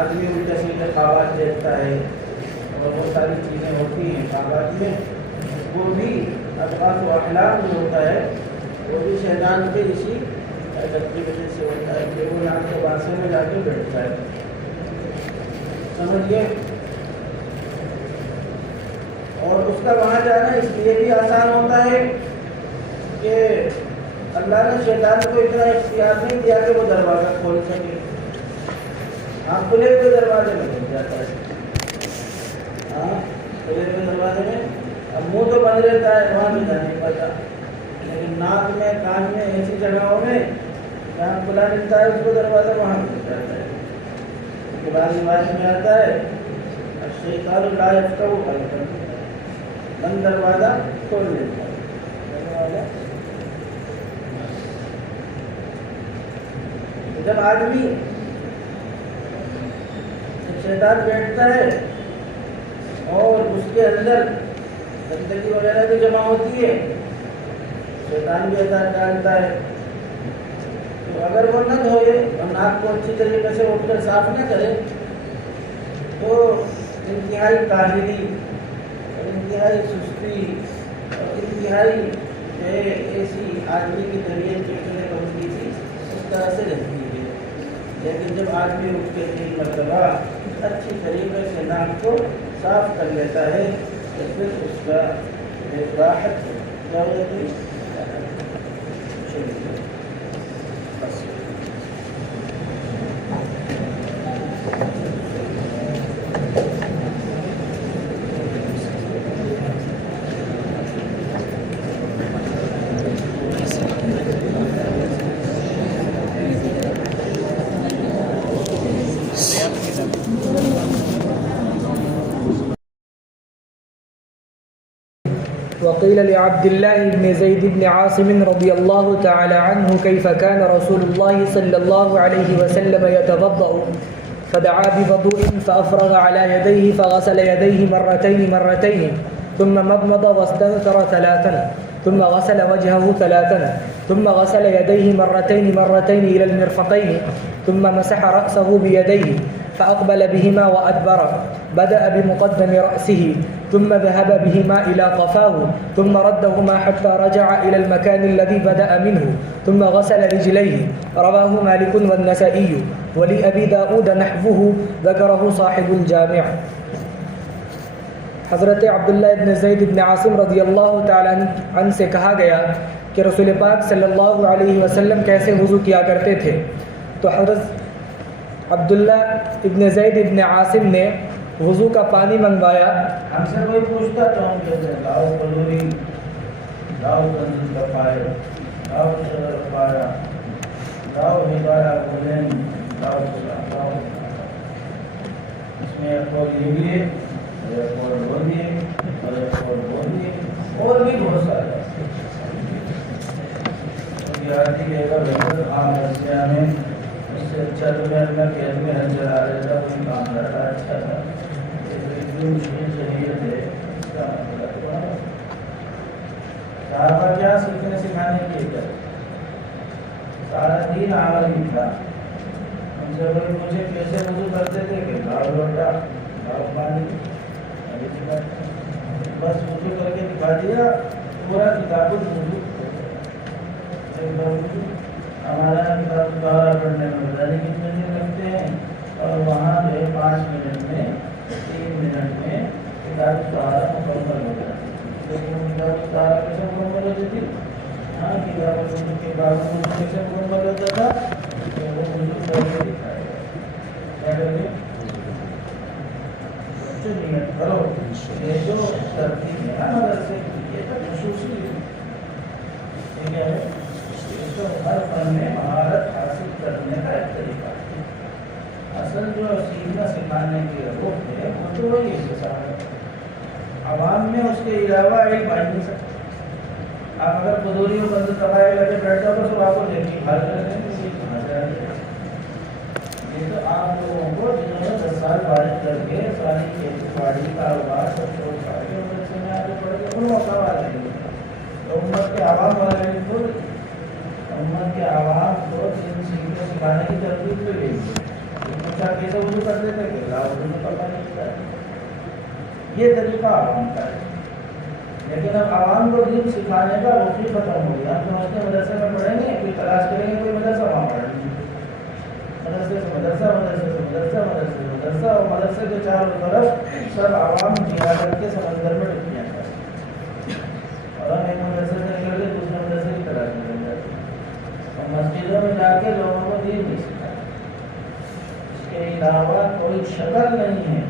آدمی الٹے سیدھے خوابات دیکھتا ہے اور بہت ساری چیزیں ہوتی ہیں خوابات میں. وہ بھی اطراف و احلام جو ہوتا ہے وہ بھی شیطان کے اسی کی وجہ سے ہوتا ہے کہ وہ ناک کے واسطے میں جا کے بیٹھتا ہے. سمجھیے. اور اس کا وہاں جانا اس لیے بھی آسان ہوتا ہے کہ اللہ نے شیطان کو اتنا اختیار نہیں دیا کہ وہ دروازہ کھول سکے. آپ کھلے ہوئے دروازے میں گھس جاتا ہے. ہاں کھلے ہوئے دروازے میں اب منہ تو بند رہتا ہے وہاں بھی جا نہیں پاتا. لیکن ناک میں کان میں ایسی جگہوں میں جہاں کھلا ملتا ہے اس کو دروازہ وہاں گھس جاتا ہے. اس کے بعد روایت میں آتا ہے شیطان لا یفتح قلبا بند دروازہ کھول لیتا ہے. جب آدمی شیطان بیٹھتا ہے اور اس کے اندر گندگی وغیرہ بھی جمع ہوتی ہے شیطان بھی اثر ڈالتا ہے. تو اگر وہ نہ دھوئے اور ناک کو اچھی طریقے سے اٹھ کر صاف نہ کرے تو انتہائی کاہلی اور انتہائی سستی اور انتہائی ایسی آدمی کی طبیعت چڑچڑے ہوتی تھی اس طرح سے رہتی ہے. لیکن جب آدمی اٹھ کے 3 مرتبہ اچھی طریقے سے ناک کو صاف کر لیتا ہے تو پھر اس کا ایک راحت کیا ہو جاتی ہے. وقيل لعبد الله بن زيد بن عاصم رضي الله تعالى عنه كيف كان رسول الله صلى الله عليه وسلم يتوضأ فدعا بوضوء فأفرغ على يديه فغسل يديه مرتين ثم مضمض واستنثر 3 ثم غسل وجهه 3 ثم غسل يديه مرتين إلى المرفقين ثم مسح رأسه بيديه فأقبل بهما وأدبر. بدأ بمقدم رأسه ثم ذهب بهما إلى قفاه ثم ردهما حتى رجع إلى المكان الذي بدأ منه ثم غسل رجليه. رواه مالك والنسائي ولأبي داود نحوه ذكره صاحب الجامع. حضرت عبداللہ ابن زید ابن عاصم رضی اللہ تعالیٰ عنہ سے کہا گیا کہ رسول پاک صلی اللہ علیہ وسلم کیسے وضو کیا کرتے تھے. تو حضرت عبداللہ ابن زید ابن عاصم نے وضو کا پانی منگوایا. ہم سے کوئی پوچھتا تو ہم کہتے ہیں لاؤ کلوری لاؤ کنزل کا پائے لاؤ صدر پایا لاؤ ہدایہ بولیں لاؤ لاؤ. اس میں ایک اور یہ بھی ہے اور وہ بھی ہے اور ایک اور وہ بھی ہے اور بھی بہت سارے آتی ہے. عام رسیہ میں اس سے اچھا تو میں اللہ کے علم میں حل چلا رہا تھا کوئی کام کر رہا اچھا تھا. شریعت ہے صحابہ کیا سیکھنے سکھانے کے لیے سارا دین عالمی تھا. ان سے کوئی مجھے کیسے وضو کرتے تھے کہ لاؤ لوٹا لاؤ پانی بس وضو کر کے دکھا دیا پورا کتاب الوضو. ہمارا کتاب طہارہ پڑھنے میں پتہ نہیں کتنے دن لگتے ہیں اور وہاں جو ہے 5 منٹ میں 3 منٹ میں کتاب طہارہ مکمل ہو جاتی ہے. لیکن کتاب طہارہ کیسے مکمل ہوتی تھی؟ ہاں کتاب الوضو کے بعد کیسے مکمل ہوتا تھا کہ وہ وضو کر کے دکھائے گا. کیا کر کے نیت کرو ترتیب ہے مدرسے کی، یہ تو خصوصی ہے، اس کو ہر فن میں مہارت حاصل کرنے کا ایک طریقہ ہے۔ اصل جو سیکھنا سکھانے کی روح ہے وہ تو وہی ہے، عوام میں اس کے علاوہ علم آ نہیں سکتا۔ آپ اگر قدوری و بند تباہ لگے بیٹھ جاؤ تو آپ کو دیکھیے حل کر دیں گے، کہاں سے آ جائے۔ یہ تو آپ لوگوں کو جنہوں نے 10 سال فارغ کر کے ساری کھیتی باڑی کاروبار سب چھوڑ چھاڑ کے مدرسے میں آگے بڑھ کے ان موقع والے تو امت کے عوام والے خود امت کے عوام کو دین سیکھنے سکھانے کی ترتیب تو یہی ہے۔ پوچھا کیسے وضو کرتے تھے کہ اردو میں پتہ نہیں تھا، یہ طریقہ عوام کا ہے۔ لیکن اب عوام کو دین سکھانے کا وقت ہی ختم ہو گیا۔ ہم سمجھتے ہیں مدرسے میں پڑھیں گے، کوئی تلاش کریں گے کوئی مدرسہ وہاں پڑھیں گے، مدرسے سے مدرسہ، مدرسے سے مدرسہ، مدرسے سے مدرسہ، اور مدرسے کے چاروں طرف سب عوام جہالت کے سمندر میں ڈبکیاں کر رہے ہیں، اور ہم ایک مدرسے سے نکل کے دوسرے مدرسے کی تلاش میں لگ جاتے ہیں، اور مسجدوں میں جا کے لوگوں کو دین نہیں سکھاتے۔ اس کے علاوہ کوئی شکل نہیں ہے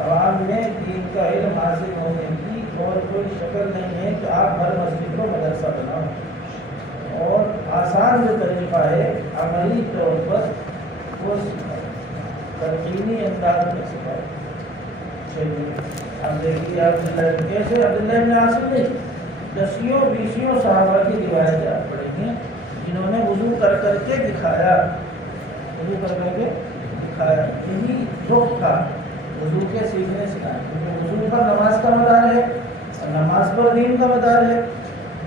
عوام میں دین کا علم حاصل ہونے کی، اور کوئی شکل نہیں ہے کہ آپ ہر مسجد کو مدرسہ بناؤ، اور آسان جو طریقہ ہے عملی طور پر وہ ترقینی انداز میں سکھائے۔ اب دیکھیے کیسے عبداللہ بن عاصم نے 10-20 صحابہ کی روایتیں آپ پڑھیں گے جنہوں نے وضو کر کر کے دکھایا، وضو کر کر کے دکھایا۔ یہی رخ تھا وضو کے سیکھنے سکھانے، کیونکہ وضو پر نماز کا مدار ہے اور نماز پر دین کا مدار ہے،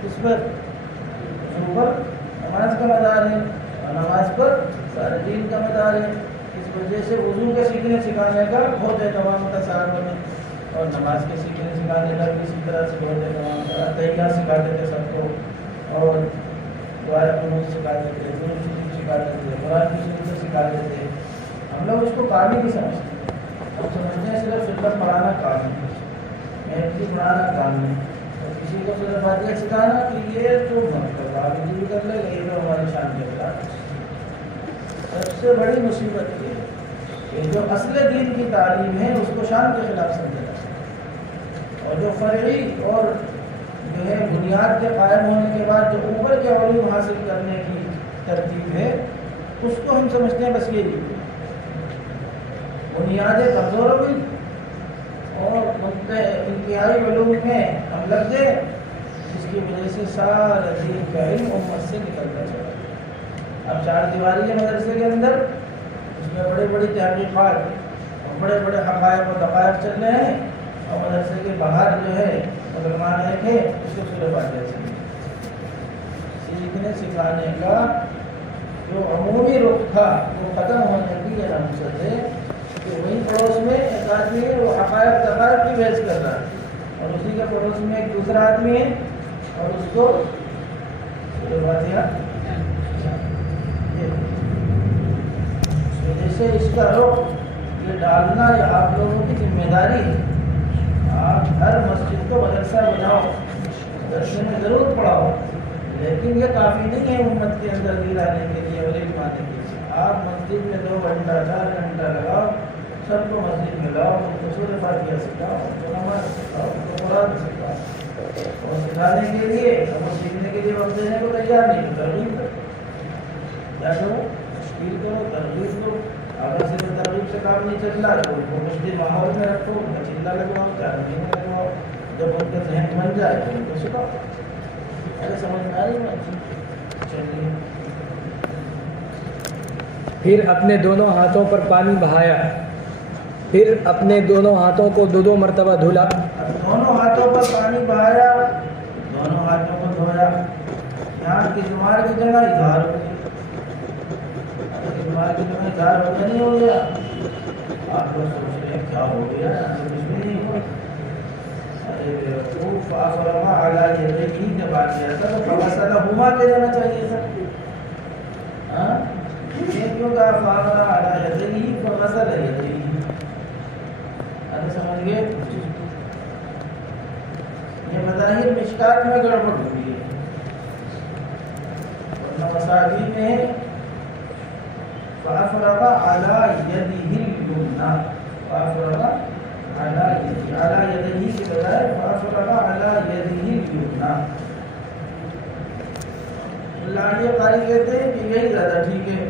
اس پر وضو پر نماز کا مدار ہے اور نماز پر سارے دین کا مدار ہے۔ اس وجہ سے وضو کے سیکھنے سکھانے کا بہت اہتمام ہوتا صحابہ میں، اور نماز کے سیکھنے سکھانے کا بھی اسی طرح سے بہت اہتمام ہوتا۔ تحیات سکھاتے تھے سب کو، اور دعائے قنوت سکھاتے تھے، درود شریف سکھاتے تھے، قرآن کی صورتیں سکھاتے تھے۔ ہم لوگ اس کو کام ہی نہیں سمجھتے، ہم سمجھتے ہیں صرف فطرت پڑھانا کام ہے، محفلی پڑھانا کام ہے، اور کسی کو صرف فاتحہ سکھانا کہ یہ تو مت کر آپ بھی کر لے گا، یہ تو ہماری شان کے خلاف۔ سب سے بڑی مصیبت یہ ہے کہ جو اصل دین کی تعلیم ہے اس کو شان کے خلاف سمجھا جاتا ہے، اور جو فرعی اور جو ہے بنیاد کے قائم ہونے کے بعد جو اوپر کے علوم حاصل کرنے کی ترتیب ہے اس کو ہم سمجھتے ہیں بس یہ نہیں، بنیادیں کمزور ہوئی اور انتہائی علوم میں ہم لگ گئے، جس کی وجہ سے سارا دین کا علم امت سے نکلتا چلا۔ اب 4 دیواری ہے مدرسے کے اندر، اس میں بڑی بڑی تحقیقات اور بڑے بڑے حقائق و دقائق چل رہے ہیں، اور مدرسے کے باہر جو ہے مسلمان ایک ہے اس کو صرف فاتحہ سیکھنے سکھانے کا جو عمومی رخ تھا وہ ختم ہونے کی یہ نامزد ہے کہ وہیں پڑوس میں ایک آدمی ہے وہ حقائق دقائق کی بحث کر رہا ہے، اور اسی کے پڑوس میں ایک دوسرا آدمی ہے اور اس کو فاتحہ جیسے اس کا رخ یہ ڈالنا یہ آپ لوگوں کی ذمہ داری ہے۔ آپ ہر مسجد کو مدرسہ بناؤ، مدرسے میں ضرور پڑھاؤ، لیکن یہ کافی نہیں ہے امت کے اندر دین لانے کے لیے اور علم آنے کے لیے۔ آپ مسجد میں 2 گھنٹہ 4 گھنٹہ لگاؤ، سب کو مسجد میں لاؤ، ان کو سورہ فاتحہ سکھاؤ، ان کو نماز سکھاؤ، ان کو قرآن سکھاؤ، اور سکھانے کے لیے اور سیکھنے کے لیے وقت دینے کو تیار نہیں، ترغیب کرو، کیا کرو؟ تشکیل کرو، ترغیب کرو۔ اگر صرف ترغیب سے کام نہیں چل رہا تو ان کو مسجد ماحول میں رکھو، ان کا چلہ لگواؤ، 4 مہینے لگواؤ، جب ان کا ذہن بن جائے تو ان کو سکھاؤ۔ ارے سمجھ میں آ رہی ہے؟ چلیے پھر اپنے دونوں ہاتھوں پر پانی بہایا، پھر اپنے دونوں ہاتھوں کو 2 مرتبہ دھلا، دونوں ہاتھوں پر پانی بہایا، دونوں ہاتھوں کو دھویا۔ یہاں کی شمار کی جگہ اظہار ہو گئی، شمار کی جگہ اظہار ہو گیا نہیں ہو گیا؟ آپ لوگ سوچ رہے ہیں کیا ہو گیا، کچھ بھی نہیں ہوا۔ خوب فاصلہ اعلیٰ یہ ہی جب آ گیا تھا تو فاصلہ ہما کے جانا چاہیے تھا، ہاں یہ کیوں کہا فاصلہ اعلیٰ یہ ہی فاصلہ یہ ہی؟ ارے سمجھ گئے؟ یہ مظاہر مشکات میں گڑبڑ ہوئی ہے، ورنہ مصادی میں فافرغ علی یدہ الیمنی، فافرغ اعلیٰ یدہی کے بجائے فافرغ اعلیٰ یدہی الیمنی. لاڑیہ قاری کہتے ہیں کہ یہی زیادہ ٹھیک ہے.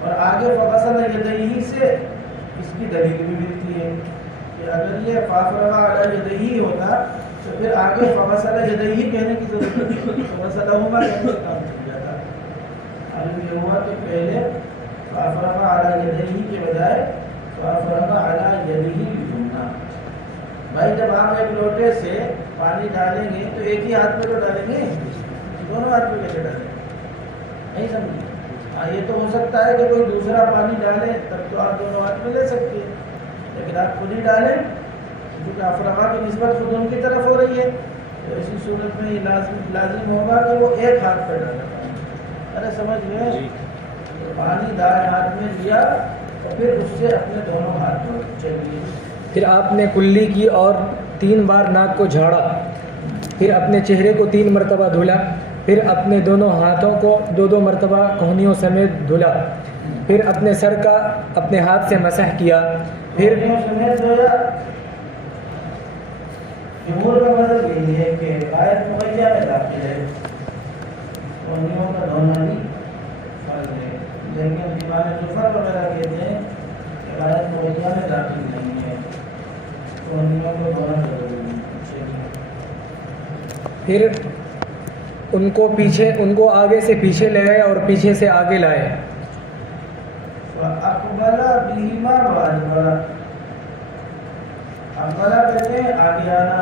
اور آگے فغسل یدہی سے اس کی دلیل بھی ملتی ہے کہ اگر یہ فافرغ اعلیٰ یدہی ہوتا تو پھر آگے فغسل یدہی کہنے کی ضرورت نہیں، فغسلہما کہنے سے کام ہو جاتا. معلوم یہ ہوا کہ پہلے فافرغ اعلیٰ یدہی کے بجائے فافرغ اعلیٰ یدہی الیمنی. بھائی جب آپ ایک لوٹے سے پانی ڈالیں گے تو ایک ہی ہاتھ میں تو ڈالیں گے، دونوں ہاتھ میں کیسے ڈالیں گے؟ نہیں سمجھے؟ ہاں یہ تو ہو سکتا ہے کہ کوئی دوسرا پانی ڈالے تب تو آپ دونوں ہاتھ میں لے سکتے ہیں، لیکن آپ خود ہی ڈالیں کیونکہ افرغا کی نسبت خود ان کی طرف ہو رہی ہے، تو اسی صورت میں یہ لازم ہوگا کہ وہ ایک ہاتھ پہ ڈالا. ارے سمجھ گئے؟ پانی دائیں ہاتھ میں لیا اور پھر اس سے اپنے دونوں ہاتھ میں چلیے. پھر آپ نے کلی کی اور 3 بار ناک کو جھاڑا، پھر اپنے چہرے کو 3 مرتبہ دھلا، پھر اپنے دونوں ہاتھوں کو 2 مرتبہ کہنیوں سمیت دھلا، پھر اپنے سر کا اپنے ہاتھ سے مسح کیا، پھر سمیت دھویا. جمہور کا مطلب یہی ہے کہ آیت مغیہ میں داخل ہے، کہنیوں کا دھونا بھی فرض ہے، لیکن امام زفر وغیرہ کہتے ہیں کہ آیت مغیہ میں داخل نہیں ہے، کہنیوں کو دھونا ضروری ہے. پھر ان کو آگے سے پیچھے لے گئے اور پیچھے سے آگے لائے. اقبل بہما وادبر. اقبلا کہتے ہیں آگے آنا،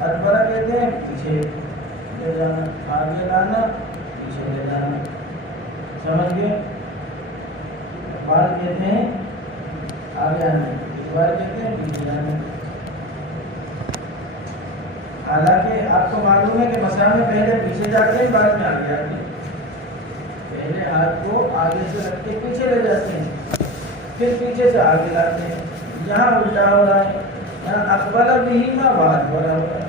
ادبرا کہتے ہیں پیچھے لے جانا، آگے لانا پیچھے لے جانا. سمجھ گئے؟ اقبال کہتے ہیں آگے آنا، ادبر کہتے ہیں پیچھے جانا. حالانکہ آپ کو معلوم ہے کہ مسح میں پہلے پیچھے جاتے ہیں بعد میں آگے آتے ہیں. پہلے ہاتھ کو آگے سے رکھ کے پیچھے لے جاتے ہیں، پھر پیچھے سے آگے لاتے ہیں. یہاں الٹا ہو رہا ہے، یہاں اقبل بہما وادبر ہو رہا ہے.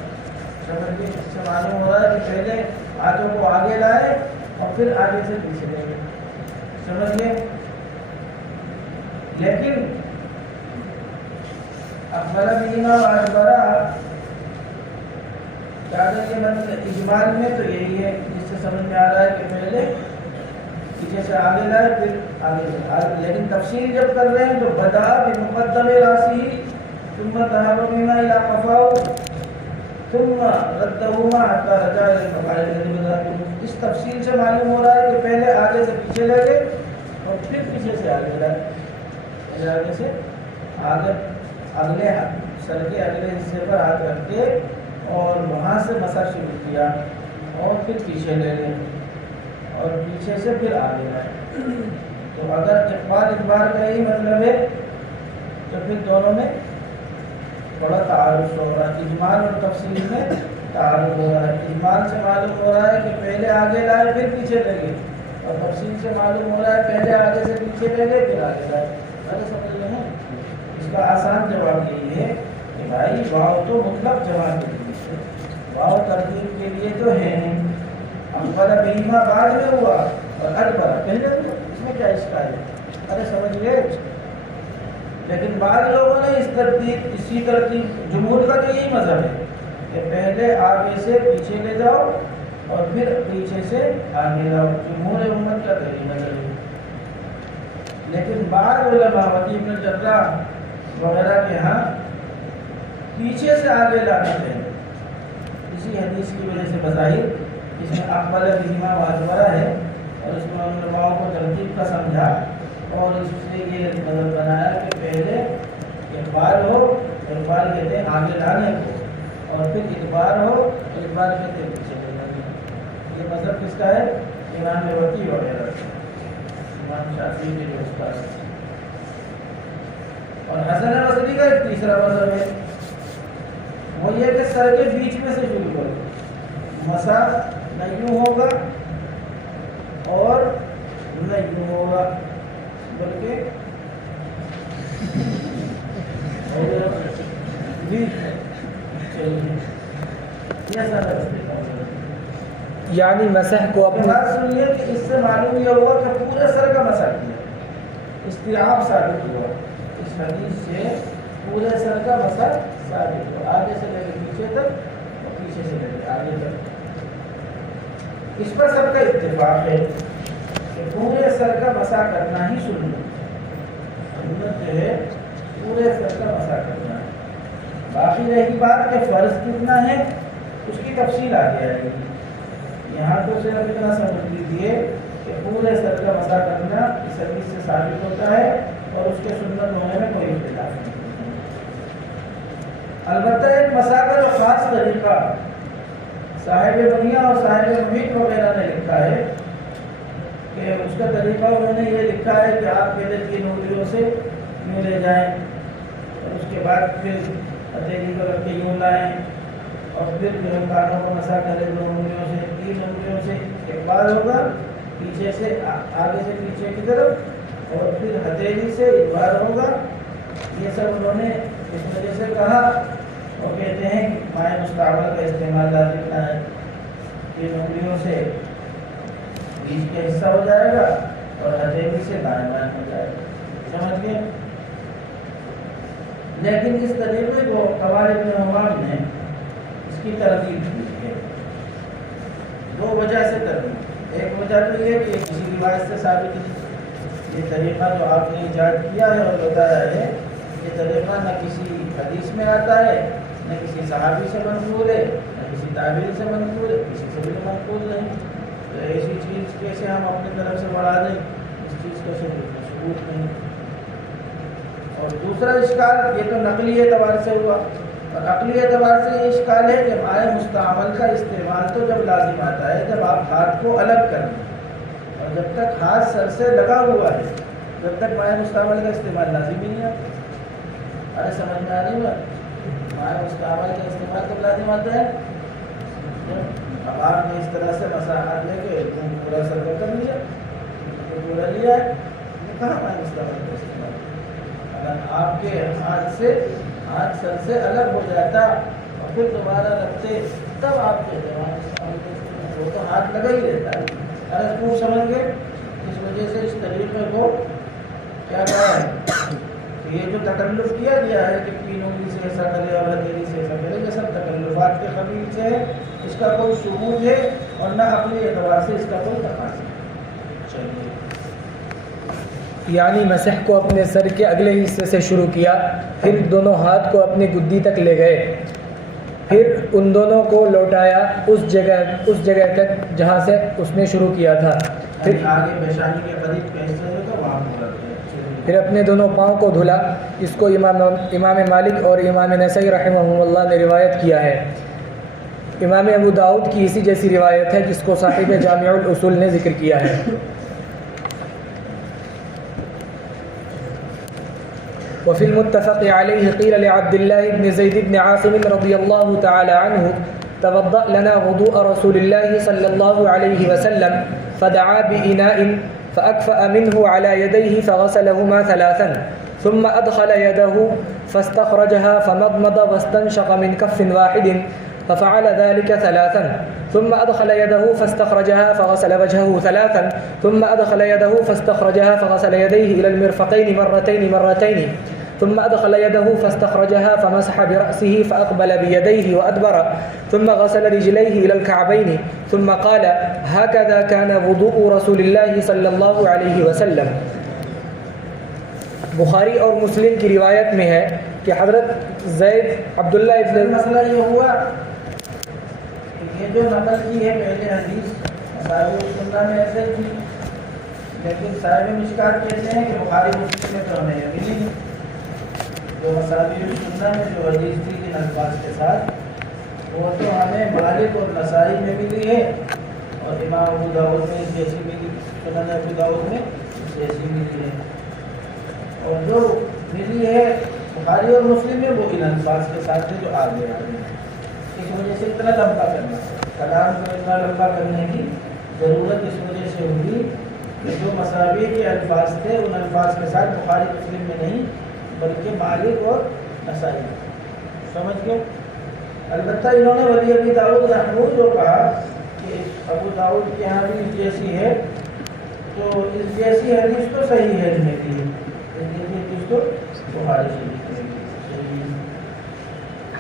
سمجھ گئے؟ اس سے معلوم ہو رہا ہے کہ پہلے ہاتھوں کو آگے لائے اور پھر آگے سے پیچھے لے گئے. سمجھ گئے؟ لیکن اقبل بہما وادبر زیادہ کے مطلب اجمال میں تو یہی ہے، جس سے سمجھ میں آ رہا ہے کہ پہلے پیچھے سے آگے لائے پھر آگے. لیکن تفصیل جب کر رہے ہیں تو بدا بمقدم راسی ثم ذهب بما الى قفاه ثم ردهما حتى رجع الى المقال الذي بدأ. اس تفصیل سے معلوم ہو رہا ہے کہ پہلے آگے سے پیچھے لے گئے اور پھر پیچھے سے آگے لائے. آگے سے آگے اگلے سر کے اگلے حصے پر ہاتھ رکھ کے اور وہاں سے مسح شروع کیا اور پھر پیچھے لے گئے اور پیچھے سے پھر آگے لائے. تو اگر اقبال ادبار کا یہی مطلب ہے تو پھر دونوں میں بڑا تعارف ہو رہا ہے. اجمال اور تفصیل میں تعارف ہو رہا ہے. اجمال سے معلوم ہو رہا ہے کہ پہلے آگے لائے پھر پیچھے لے گئے، اور تفصیل سے معلوم ہو رہا ہے پہلے آگے سے پیچھے لے گئے پھر آگے لائے. سمجھ رہے ہیں؟ اس کا آسان جواب یہی ہے کہ بھائی واو تو مطلب جواب کے لیے، واو ترتیب کے لیے تو ہے نہیں. اقبل بہما بعد میں ہوا اور ادبر پہلے ہوا، اس میں کیا اشکال ہے؟ ارے سمجھ گئے؟ لیکن بعض لوگوں نے اسی ترتیب، جمہور کا تو یہی مذہب ہے کہ پہلے آگے سے پیچھے لے جاؤ اور پھر پیچھے سے آگے لاؤ. جمہور امت کا تو یہی مذہب ہے. لیکن بعض علماء وکیع بن جراح وغیرہ کے ہاں پیچھے سے آگے لانا چاہیے. اسی حدیث کی وجہ سے بظاہر اس میں اقبل بہما وادبر ہے اور اس میں علماء کو ترتیب کا سمجھا اور اس سے یہ مطلب بنایا کہ پہلے اقبال ہو، اقبال کہتے ہیں آگے لانے کو، اور پھر ادبار ہو، ادبار کہتے ہیں پیچھے لے جانے کو. یہ مذہب کس کا ہے؟ امام وکیع وغیرہ، امام شافعی کے جو استاد ہیں. اور حسن بصری کا ایک تیسرا مذہب ہے، وہ یہ کہ سر کے بیچ میں سے شروع کرو. مسح نہ یوں ہوگا اور نہ یوں ہوگا، بلکہ یعنی مسح کو اپنے بات سنیے کہ اس سے معلوم یہ ہوا کہ پورے سر کا مسح کیا، استیعاب ثابت ہوا اس حدیث سے پورے سر کا مسا ثابت ہو، آگے سے لے کے پیچھے تک اور پیچھے سے لے کے آگے تک۔ اس پر سب کا اتفاق ہے کہ پورے سر کا مسا کرنا ہی سنت جو ہے، پورے سر کا مسا کرنا ہے۔ باقی رہی بات کہ فرض کتنا ہے، اس کی تفصیل آگے آئے گی۔ یہاں تو صرف اتنا سمجھ لیجیے کہ پورے سر کا مسا کرنا اس حدیث سے ثابت ہوتا ہے اور اس کے سنت ہونے میں کوئی اختلاف نہیں۔ البتہ ایک مسا کا جو خاص طریقہ صاحب بنیا اور صاحب محیط وغیرہ نے لکھا ہے کہ اس کا طریقہ انہوں نے یہ لکھا ہے کہ آپ پہلے 3 انگلیوں سے یوں لے جائیں اور اس کے بعد پھر ہتھیلی کو رکھ کے یوں لائیں اور پھر جو ہے کانوں کو مسا کریں 2 انگلیوں سے، 3 انگلیوں سے ایک بار ہوگا، پیچھے سے آگے سے پیچھے کی طرف، اور پھر ہتھیلی سے ایک بار ہوگا۔ یہ سب انہوں نے اس وجہ سے کہا، وہ کہتے ہیں کہ مائع مستعمل کا استعمال لازم نہ ہے، 3 انگلیوں سے بیچ کا حصہ ہو جائے گا اور ہتھیلی سے دائیں بائیں ہو جائے گا، سمجھ گئے؟ لیکن اس طریقے کو قواعد ابن حمام نے اس کی ترتیب دی ہے 2 وجہ سے ترتیب۔ ایک وجہ تو یہ کہ کسی روایت سے ثابت نہیں، یہ طریقہ جو آپ نے ایجاد کیا ہے اور بتایا ہے، یہ طریقہ نہ کسی حدیث میں آتا ہے، نہ کسی صحابی سے منقول ہے، نہ کسی تابعی سے منقول ہے، کسی سے بھی منقول نہیں۔ تو ایسی چیز کیسے ہم اپنی طرف سے بڑھا دیں، اس چیز کا ثبوت نہیں۔ اور دوسرا اشکال یہ تو نقلی اعتبار سے ہوا، اور عقلی اعتبار سے یہ اشکال ہے کہ مائع مستعمل کا استعمال تو جب لازم آتا ہے جب آپ ہاتھ کو الگ کر لیں، اور جب تک ہاتھ سر سے لگا ہوا ہے جب تک مائع مستعمل کا استعمال لازم ہی نہیں آتا۔ ارے سمجھ میں آ رہی ہے؟ مائع مستعمل کا استعمال تو لازم آتا ہے۔ اب آپ نے اس طرح سے مساحت لے کے پورا سر کر لیا، پورا لیا ہے، کہاں مائع مستعمل کا استعمال؟ اگر آپ کے ہاتھ سر سے الگ ہو جاتا اور پھر دوبارہ رکھتے تب آپ کے وہ تو ہاتھ لگا ہی رہتا ہے۔ ارے خوب سمجھ گئے؟ اس وجہ سے اس طریقے کو کیا کہا ہے کہ یہ جو تکلف کیا گیا ہے کہ 3 انگلی سے ایسا کرے اور ہتھیلی سے ایسا کرے، یہ سب تکلفات کے قبیل سے ہے، اس کا کوئی ثبوت ہے اور نہ عقلی اعتبار سے اس کا کوئی تقاضا ہے۔ چلیے، یعنی مسح کو اپنے سر کے اگلے حصے سے شروع کیا، پھر دونوں ہاتھ کو اپنی گدی تک لے گئے، پھر ان دونوں کو لوٹایا اس جگہ تک جہاں سے اس نے شروع کیا تھا، پھر آگے پیشانی کے قریب کا حصہ جو تھا وہاں پورا کیا۔ پھر اپنے دونوں پاؤں کو دھلا۔ اس کو امام مالک اور امام نسائی رحمہ اللہ نے روایت کیا ہے۔ امام ابو داؤد کی اسی جیسی روایت ہے جس کو صاحب جامع الاصول نے ذکر کیا ہے۔ وفي المتفق عليه قيل لعبد الله بن زيد بن عاصم رضي الله تعالى عنه توضأ لنا وضوء رسول الله صلى الله عليه وسلم فدعا بإناء فأكفأ منه على يديه فغسلهما 3 ثم أدخل يده فاستخرجها فمضمض واستنشق من كف واحد ففعل ذلك 3 ثم أدخل يده فاستخرجها فغسل وجهه 3 ثم أدخل يده فاستخرجها فغسل يديه إلى المرفقين مرتين ثم أدخل يده فاستخرجها فمسح برأسه فأقبل بيديه وأدبر ثم غسل رجليه إلى الكعبين ثم قال هكذا كان وضوء رسول الله صلى الله عليه وسلم۔ بخاری اور مسلم کی روایت میں ہے کہ حضرت زید عبداللہ ابن مسئلہ یہ ہوا یہ جو نقل کی ہے پہلے حدیث صاحب السنہ میں ایسے تھی، لیکن صاحب مشکات کہتے ہیں کہ بخاری مسلم میں تو ہمیں یہ ملی جو صاحب السنہ میں جو حدیث تھی جن الفاظ کے ساتھ وہ تو ہمیں مالک اور نسائی میں ملی ہے اور امام ابو داؤد میں جیسی ملی، سنن ابو داؤد میں جیسی ملی ہے، اور جو ملی ہے بخاری اور مسلم میں وہ ان الفاظ کے ساتھ جو آگے آ رہے ہیں۔ اس وجہ سے اتنا لمبا کرنا کلام کو اتنا لمبا کرنے کی ضرورت اس وجہ سے ہوگی کہ جو مساوی کے الفاظ تھے ان الفاظ کے ساتھ بخاری مسلم میں نہیں بلکہ مالک اور نسائی، سمجھ گئے؟ البتہ انہوں نے ولی ابی داؤد محمود جو کہا کہ ابو داؤد کی یہاں بھی جیسی ہے تو اس جیسی حدیث تو صحیح ہے جنہیں کی، لیکن یہ حدیث تو بخاری شریف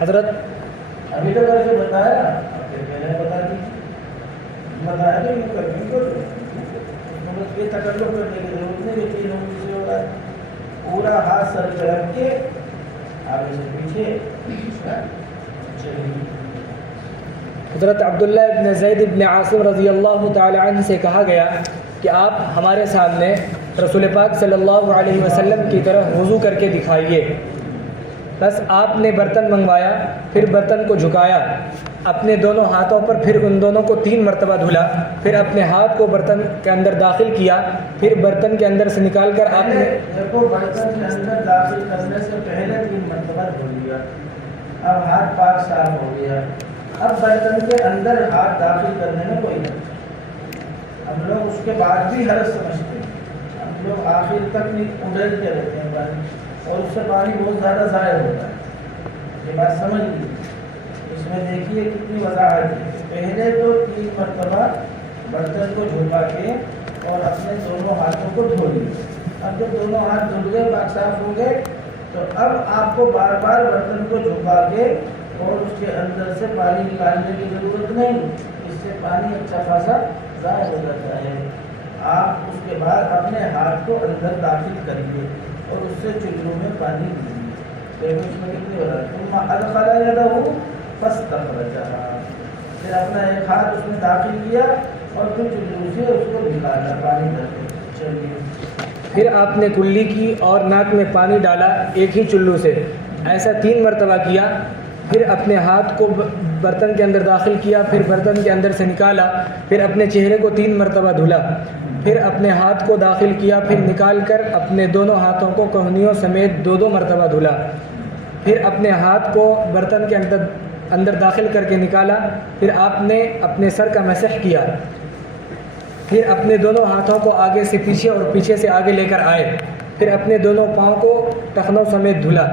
حضرت ابھی تو کر کے بتایا، اب پھر پہلے بتا دیجیے، بتایا تو یوں کر کے یہ تکلف کرنے کی ضرورت نہیں کہ 3 انگلی سے ہوگا، پورا ہاتھ سر پہ رکھ کے آگے سے پیچھے چلیے۔ حضرت عبداللہ ابن زید ابن عاصم رضی اللہ تعالی عنہ سے کہا گیا کہ آپ ہمارے سامنے رسول پاک صلی اللہ علیہ وسلم کی طرح وضو کر کے دکھائیے۔ بس آپ نے برتن منگوایا، پھر برتن کو جھکایا، اپنے دونوں ہاتھوں پر پھر ان دونوں کو 3 مرتبہ دھلا، پھر اپنے ہاتھ کو برتن کے اندر داخل کیا، پھر برتن کے اندر سے نکال کر آپ نے دیکھو برتن کے اندر داخل کرنے سے پہلے 3 مرتبہ دھو لیا، اب ہاتھ پاک صاف ہو گیا، اب برتن کے اندر ہاتھ داخل کرنے میں کوئی نہیں۔ ہم لوگ اس کے بعد بھی حرج سمجھتے ہیں، ہم لوگ آخر تک نہیں اڑتے رہتے ہیں پانی، اور اس سے پانی بہت زیادہ ضائع ہوتا ہے۔ یہ بات سمجھ لیجیے، اس میں دیکھیے کتنی وضاحت ہے۔ پہلے تو 3 مرتبہ برتن کو جھکا کے اور اپنے دونوں ہاتھوں کو دھو لیا، اب جب دونوں ہاتھ دھل گئے، پاک صاف ہو گئے، تو اب آپ کو بار بار برتن کو جھکا کے اور اس کے اندر سے پانی نکالنے کی ضرورت نہیں، اس سے پانی اچھا خاصا ضائع ہو جاتا ہے۔ آپ اس کے بعد اپنے ہاتھ کو اندر داخل کریے اور اس سے چلو میں پانی دیجیے۔ دیکھو اس میں کتنی بڑا تم ادخل یدہ فاستخرجھا، پھر اپنا ایک ہاتھ اس میں داخل کیا اور پھر چلو سے اس کو نکالا پانی کر کے۔ چلیے، پھر آپ نے کلی کی اور ناک میں پانی ڈالا ایک ہی چلو سے، ایسا 3 مرتبہ کیا، پھر اپنے ہاتھ کو برتن کے اندر داخل کیا، پھر برتن کے اندر سے نکالا، پھر اپنے چہرے کو 3 مرتبہ دھلا، پھر اپنے ہاتھ کو داخل کیا، پھر نکال کر اپنے دونوں ہاتھوں کو کہنیوں سمیت 2 مرتبہ دھلا، پھر اپنے ہاتھ کو برتن کے اندر داخل کر کے نکالا، پھر آپ نے اپنے سر کا مسح کیا، پھر اپنے دونوں ہاتھوں کو آگے سے پیچھے اور پیچھے سے آگے لے کر آئے، پھر اپنے دونوں پاؤں کو ٹخنوں سمیت دھلا،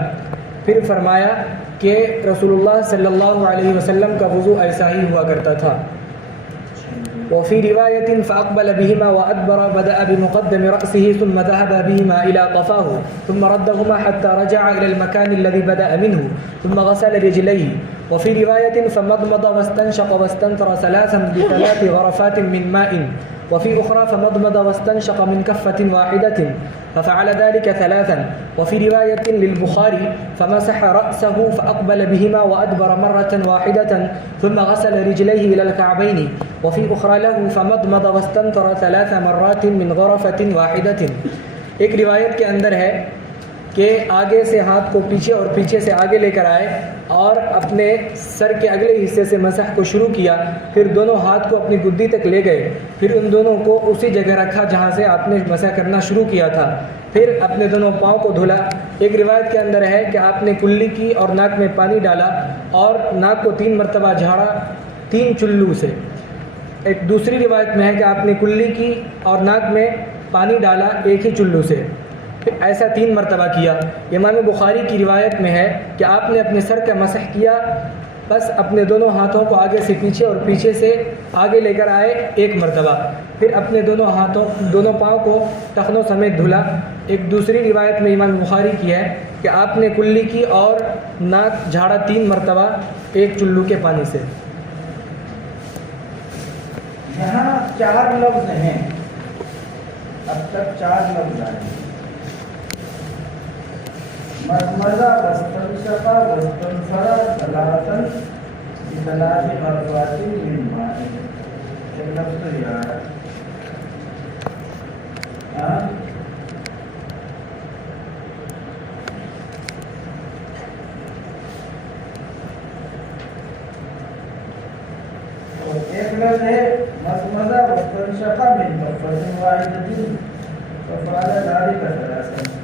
پھر فرمایا کہ رسول اللہ صلی اللہ علیہ وسلم کا وضو ایسا ہی ہوا کرتا تھا۔ وفي رواية فأقبل بهما وأدبر، بدأ بمقدم رأسه ثم ذهب بهما إلى قفاه ثم ردهما حتى رجع إلى المكان الذي بدأ منه ثم غسل رجليه. وفي رواية فمضمض واستنشق واستنثر 3 ب3 غرفات من ماء. وفي أخرى فمضمض واستنشق من كفة واحدة ففعل ذلك 3. وفي رواية للبخاري فمسح رأسه فأقبل بهما وأدبر مرة واحدة ثم غسل رجليه إلى الكعبين. وفي أخرى له فمضمض واستنثر 3 مرات من غرفة واحدة. ایک روایت کے اندر ہے کہ آگے سے ہاتھ کو پیچھے اور پیچھے سے آگے لے کر آئے اور اپنے سر کے اگلے حصے سے مسح کو شروع کیا، پھر دونوں ہاتھ کو اپنی گدی تک لے گئے، پھر ان دونوں کو اسی جگہ رکھا جہاں سے آپ نے مسح کرنا شروع کیا تھا، پھر اپنے دونوں پاؤں کو دھولا۔ ایک روایت کے اندر ہے کہ آپ نے کلی کی اور ناک میں پانی ڈالا اور ناک کو 3 مرتبہ جھاڑا 3 چلو سے۔ ایک دوسری روایت میں ہے کہ آپ نے کلی کی اور ناک میں پانی ڈالا ایک ہی چلو سے، ایسا 3 مرتبہ کیا۔ امام بخاری کی روایت میں ہے کہ آپ نے اپنے سر کا مسح کیا، بس اپنے دونوں ہاتھوں کو آگے سے پیچھے اور پیچھے سے آگے لے کر آئے 1 مرتبہ، پھر اپنے دونوں پاؤں کو ٹخنوں سمیت دھلا۔ ایک دوسری روایت میں امام بخاری کی ہے کہ آپ نے کلی کی اور ناک جھاڑا 3 مرتبہ 1 چلو کے پانی سے۔ یہاں 4 لفظ ہیں، اب تک 4 لفظ آئے ہیں، مضمضہ واستنشق واستنثر 3 ب3 مرات من ماء۔ ایک لفظ تو یہ آیا، ایک لفظ ہے مضمضہ واستنشق من كفة واحدة ففعل ذلك 3۔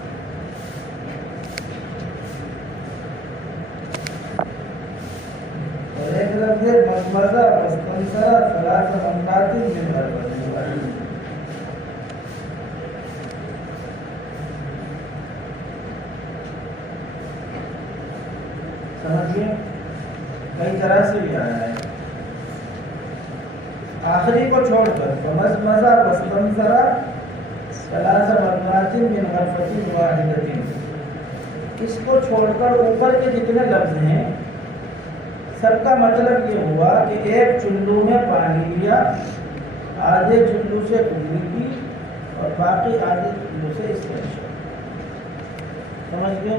اور ایک لفظ ہے مضمضہ واستنثر 3 مرات من غرفة واحدة۔ سمجھیے کئی طرح سے بھی آیا ہے، آخری کو چھوڑ کر فمضمضہ واستنثر 3 مرات من غرفة واحدة، اس کو چھوڑ کر اوپر کے جتنے لفظ ہیں سب کا مطلب یہ ہوا کہ ایک چلو میں پانی لیا، آدھے چلو سے کلی کی اور باقی آدھے چلو سے استنشاق. سمجھ گئے؟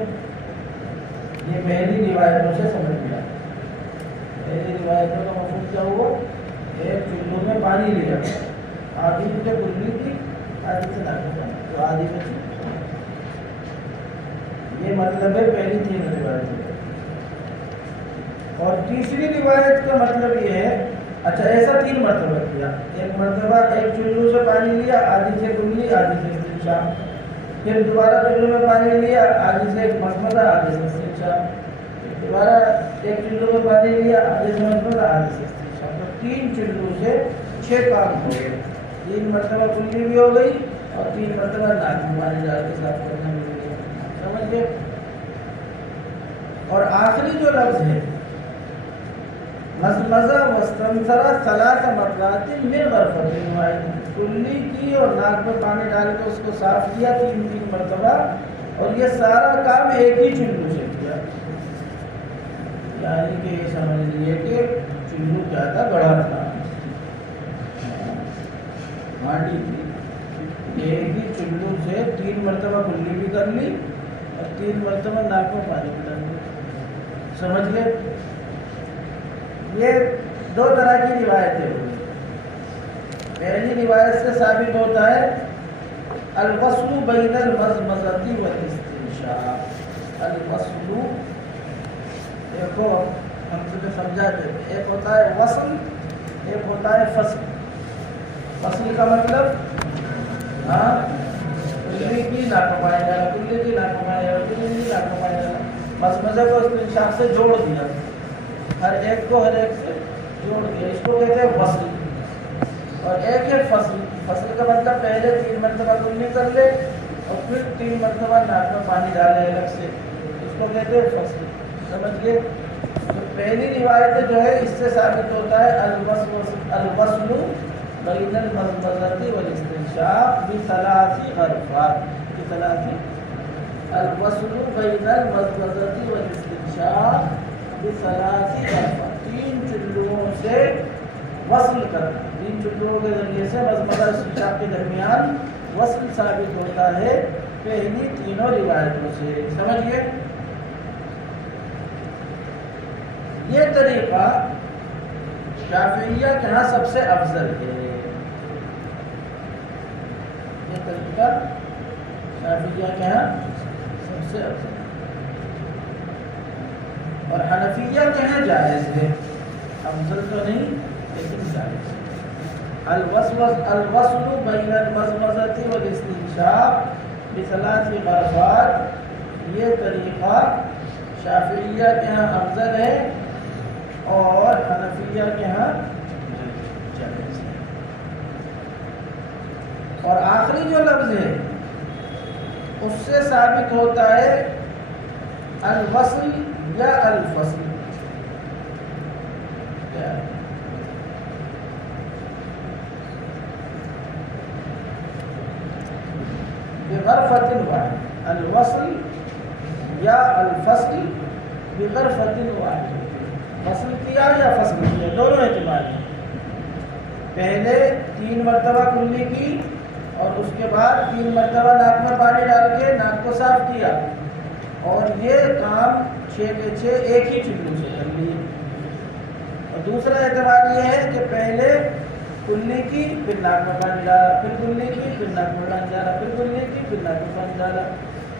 یہ پہلی روایتوں سے سمجھ گیا. پہلی روایتوں کا مفہوم کیا ہوا؟ ایک چلو میں پانی لیا، آدھی سے کلی کی، آدھی سے ناک، تو آدھی بچی. یہ مطلب ہے پہلی تین روایتوں. اور تیسری روایت کا مطلب یہ ہے، اچھا ایسا تین مرتبہ کیا. ایک مرتبہ ایک چلو سے پانی لیا، آدھی سے کلی، آدھی سے استنشاق. پھر دوبارہ چلو میں پانی لیا، آدھی سے مضمضہ، آدھی سے استنشاق. دوبارہ ایک چلو میں پانی لیا، آدھی سے مضمضہ، آدھی سے استنشاق. تو تین چلو سے 6 کام ہو گئے. 3 مرتبہ کلی بھی ہو گئی اور 3 مرتبہ ناک میں پانی ڈال کے صاف کرنا بھی ہو گیا. سمجھ گئے؟ اور آخری جو لفظ ہے مزمزہ واستنثر 3 مرات من غرفۃ واحدہ، کلی کی اور ناک میں پانی ڈال کے اس کو صاف کیا 3 مرتبہ، اور یہ سارا کام ایک ہی چلو سے کیا. یعنی کہ یہ سمجھ لیجیے کہ چلو کیا تھا؟ بڑا تھا، ہانڈی تھی. ایک ہی چلو سے 3 مرتبہ کلی بھی کر لی اور 3 مرتبہ ناک میں پانی بھی ڈال لی. سمجھ گئے؟ یہ 2 طرح کی روایتیں ہوئی. پہلی روایت سے ثابت ہوتا ہے الفصل بین المضمضۃ والاستنشاق. الفصل دیکھو ہم تمہیں سمجھاتے ہیں، ایک ہوتا ہے وصل، ایک ہوتا ہے فصل. فصل کا مطلب کلی کی ناک میں پانی ڈالا، کلی کی ناک میں پانی ڈالا، کلی کی ناک میں پانی ڈالا. مضمضہ کو استنشاق سے جوڑ دیا، ہر ایک کو ہر ایک سے جوڑ دیا. اس کو کہتے ہیں فصل. اور ایک ہے فصل. فصل کا مطلب پہلے 3 مرتبہ کلی کر لے اور پھر 3 مرتبہ ناک میں پانی ڈالے الگ سے، اس کو کہتے ہیں فصل. سمجھ گئے؟ تو پہلی روایت جو ہے اس سے ثابت ہوتا ہے الفصل بین المضمضۃ والاستنشاق ب3 غرفات. الفصل بین المضمضۃ والاستنشاق ب3 غرفات. 3 چلوؤں سے وصل کر، 3 چلوؤں کے ذریعے سے مضمضہ استنشاق کے درمیان وصل ثابت ہوتا ہے پہلی تینوں روایتوں سے. سمجھیے؟ یہ طریقہ شافعیہ کے ہاں سب سے افضل ہے. یہ طریقہ شافعیہ کے ہاں سب سے افضل ہے. اور حنفیہ کے ہاں جائز ہے، افضل تو نہیں لیکن جائز ہے. الوصل بین المضمضۃ والاستنشاق ب3 غرفات، یہ طریقہ شافعیہ کے ہاں افضل ہے اور حنفیہ کے ہاں جائز ہے. اور آخری جو لفظ ہے اس سے ثابت ہوتا ہے الوصل یا الفصل. بغرفۃ واحدہ، الوصل یا الفصل بغرفۃ واحدہ. فصل کیا یا فصل کیا، دونوں اعتبار ہیں. پہلے 3 مرتبہ کلی کی اور اس کے بعد 3 مرتبہ ناک میں پانی ڈال کے ناک کو صاف کیا، اور یہ کام 6 کے 6 ایک ہی چلو سے کر لیے. اور دوسرا اعتبار یہ ہے کہ پہلے کلی کی، پھر ناک میں پانی ڈالا، پھر کلی کی، پھر ناک میں پانی ڈالا، پھر کلی کی، پھر ناک میں پانی ڈالا،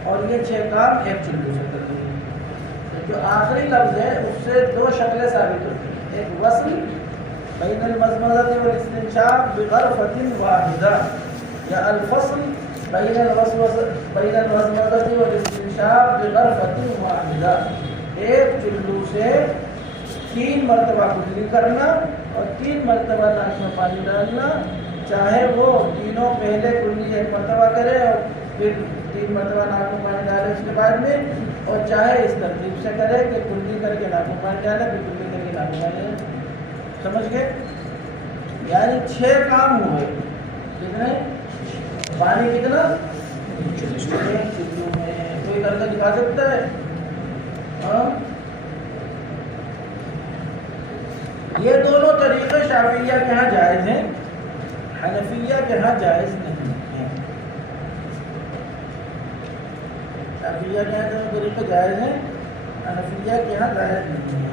اور یہ 6 کام ایک چلو سے کر لیے. جو آخری لفظ ہے اس سے 2 شکلیں ثابت ہوتی ہیں. ایک وصل بین المضمضۃ والاستنشاق بغرفۃ واحدہ، یا الفصل بین المضمضۃ والاستنشاق بغرفۃ واحدہ. ایک چلو سے 3 مرتبہ کلی کرنا اور 3 مرتبہ ناک میں پانی ڈالنا، چاہے وہ تینوں پہلے کلی 1 مرتبہ کرے اور پھر 3 مرتبہ ناک میں پانی ڈالے اس کے بعد میں، اور چاہے اس ترتیب سے کرے کہ کلی کر کے ناک میں پانی ڈالے پھر کلی کر کے ناک میں پانی ڈالے. سمجھ گئے؟ یعنی 6 کام ہوئے. کتنے؟ پانی کتنا؟ 1 چلو میں. کوئی کر کے دکھا سکتا ہے؟ ہاں یہ دونوں طریقے شافعیہ کے ہاں جائز ہیں، حنفیہ کے ہاں جائز نہیں ہیں۔ شافعیہ کے ہاں دونوں طریقے جائز ہیں، حنفیہ کے ہاں جائز نہیں ہیں۔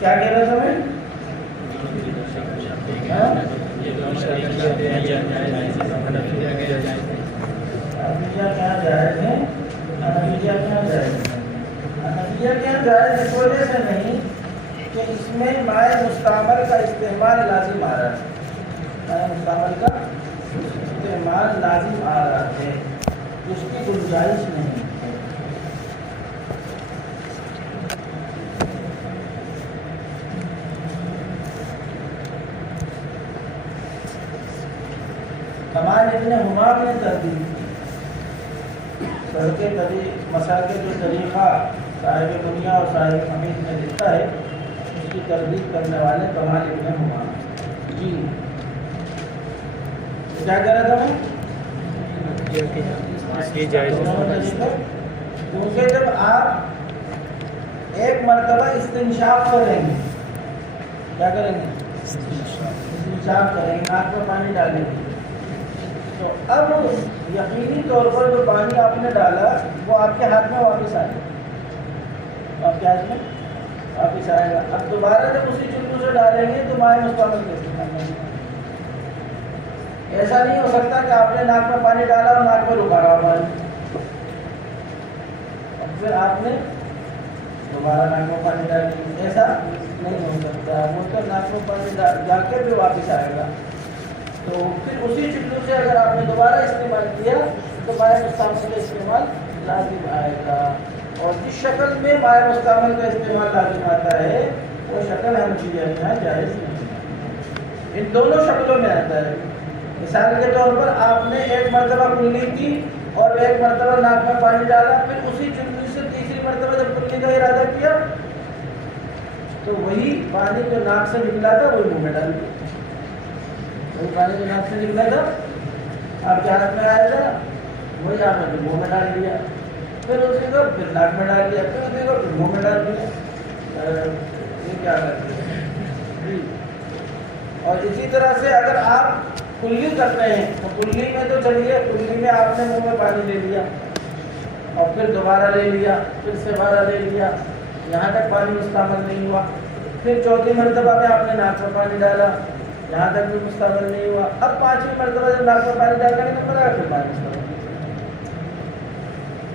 کیا کہہ رہا تھا میں؟ حنفیہ کیا جائز ہے، حنفیہ کیا جائز ہے؟ حنفیہ کیا جائز اس وجہ سے نہیں کہ اس میں مائع مستعمل کا استعمال لازم آ رہا ہے، مائع مستعمل کا استعمال لازم آ رہا ہے، اس کی گنجائش نہیں ہے۔ حماد ابن حمام نے تردید مساکے جو طریقہ صاحب دنیا اور صاحب حمید نے لکھا ہے، اس کی تردید کرنے والے کمال ابن حمام۔ جی کیا کہہ رہا تھا میں؟ کیونکہ جب آپ ایک مرتبہ استنشاق کریں گے، کیا کریں گے؟ استنشاق کریں گے، ناک میں پانی ڈالیں گے، تو اب یقینی طور پر جو پانی آپ نے ڈالا وہ آپ کے ہاتھ میں واپس آئے گا، آپ کے ہاتھ میں واپس آئے گا۔ اب دوبارہ جب اسی چلو سے ڈالیں گے تو مائع مستعمل کے استعمال کریں گے۔ ایسا نہیں ہو سکتا کہ آپ نے ناک میں پانی ڈالا اور ناک میں رکا رہا پانی، اور پھر آپ نے دوبارہ ناک میں پانی ڈال دیا، ایسا نہیں ہو سکتا۔ وہ تو ناک میں پانی ڈال کے پھر واپس آئے گا، تو پھر اسی چلو سے اگر آپ نے دوبارہ استعمال کیا تو مائع مستعمل کا استعمال لازم آئے گا۔ اور جس شکل میں مائع مستعمل کا استعمال لازم آتا ہے وہ شکل حنفیہ کے یہاں جائز نہیں ہے، ان دونوں شکلوں میں آتا ہے۔ مثال کے طور پر آپ نے ایک مرتبہ کلی کی اور ایک مرتبہ ناک میں پانی ڈالا، پھر اسی چلو سے تیسری مرتبہ جب کلی کا ارادہ کیا تو وہی پانی جو ناک سے نکلا تھا وہی منہ میں ڈال دیا، وہی پانی جو ناک سے نکلا تھا آپ کے ہاتھ میں آیا تھا وہی آپ نے منہ میں ڈال دیا، پھر اسی کو پھر ناک میں ڈال دیا، پھر اسی کو پھر منہ میں ڈال دیا، یہ کیا کرتے ہیں۔ اور اسی طرح سے اگر آپ کلی کرتے ہیں تو کلی میں تو چلیے کلی میں آپ نے منہ میں پانی لے لیا اور پھر دوبارہ لے لیا، پھر سے دوبارہ لے لیا، یہاں تک پانی مستعمل نہیں ہوا، پھر چوتھی مرتبہ میں آپ نے ناک میں پانی ڈالا، یہاں تک بھی مستعمل نہیں ہوا، اب پانچویں مرتبہ جب ناک میں پانی ڈالیں گے تو پھر پانی مستعمل۔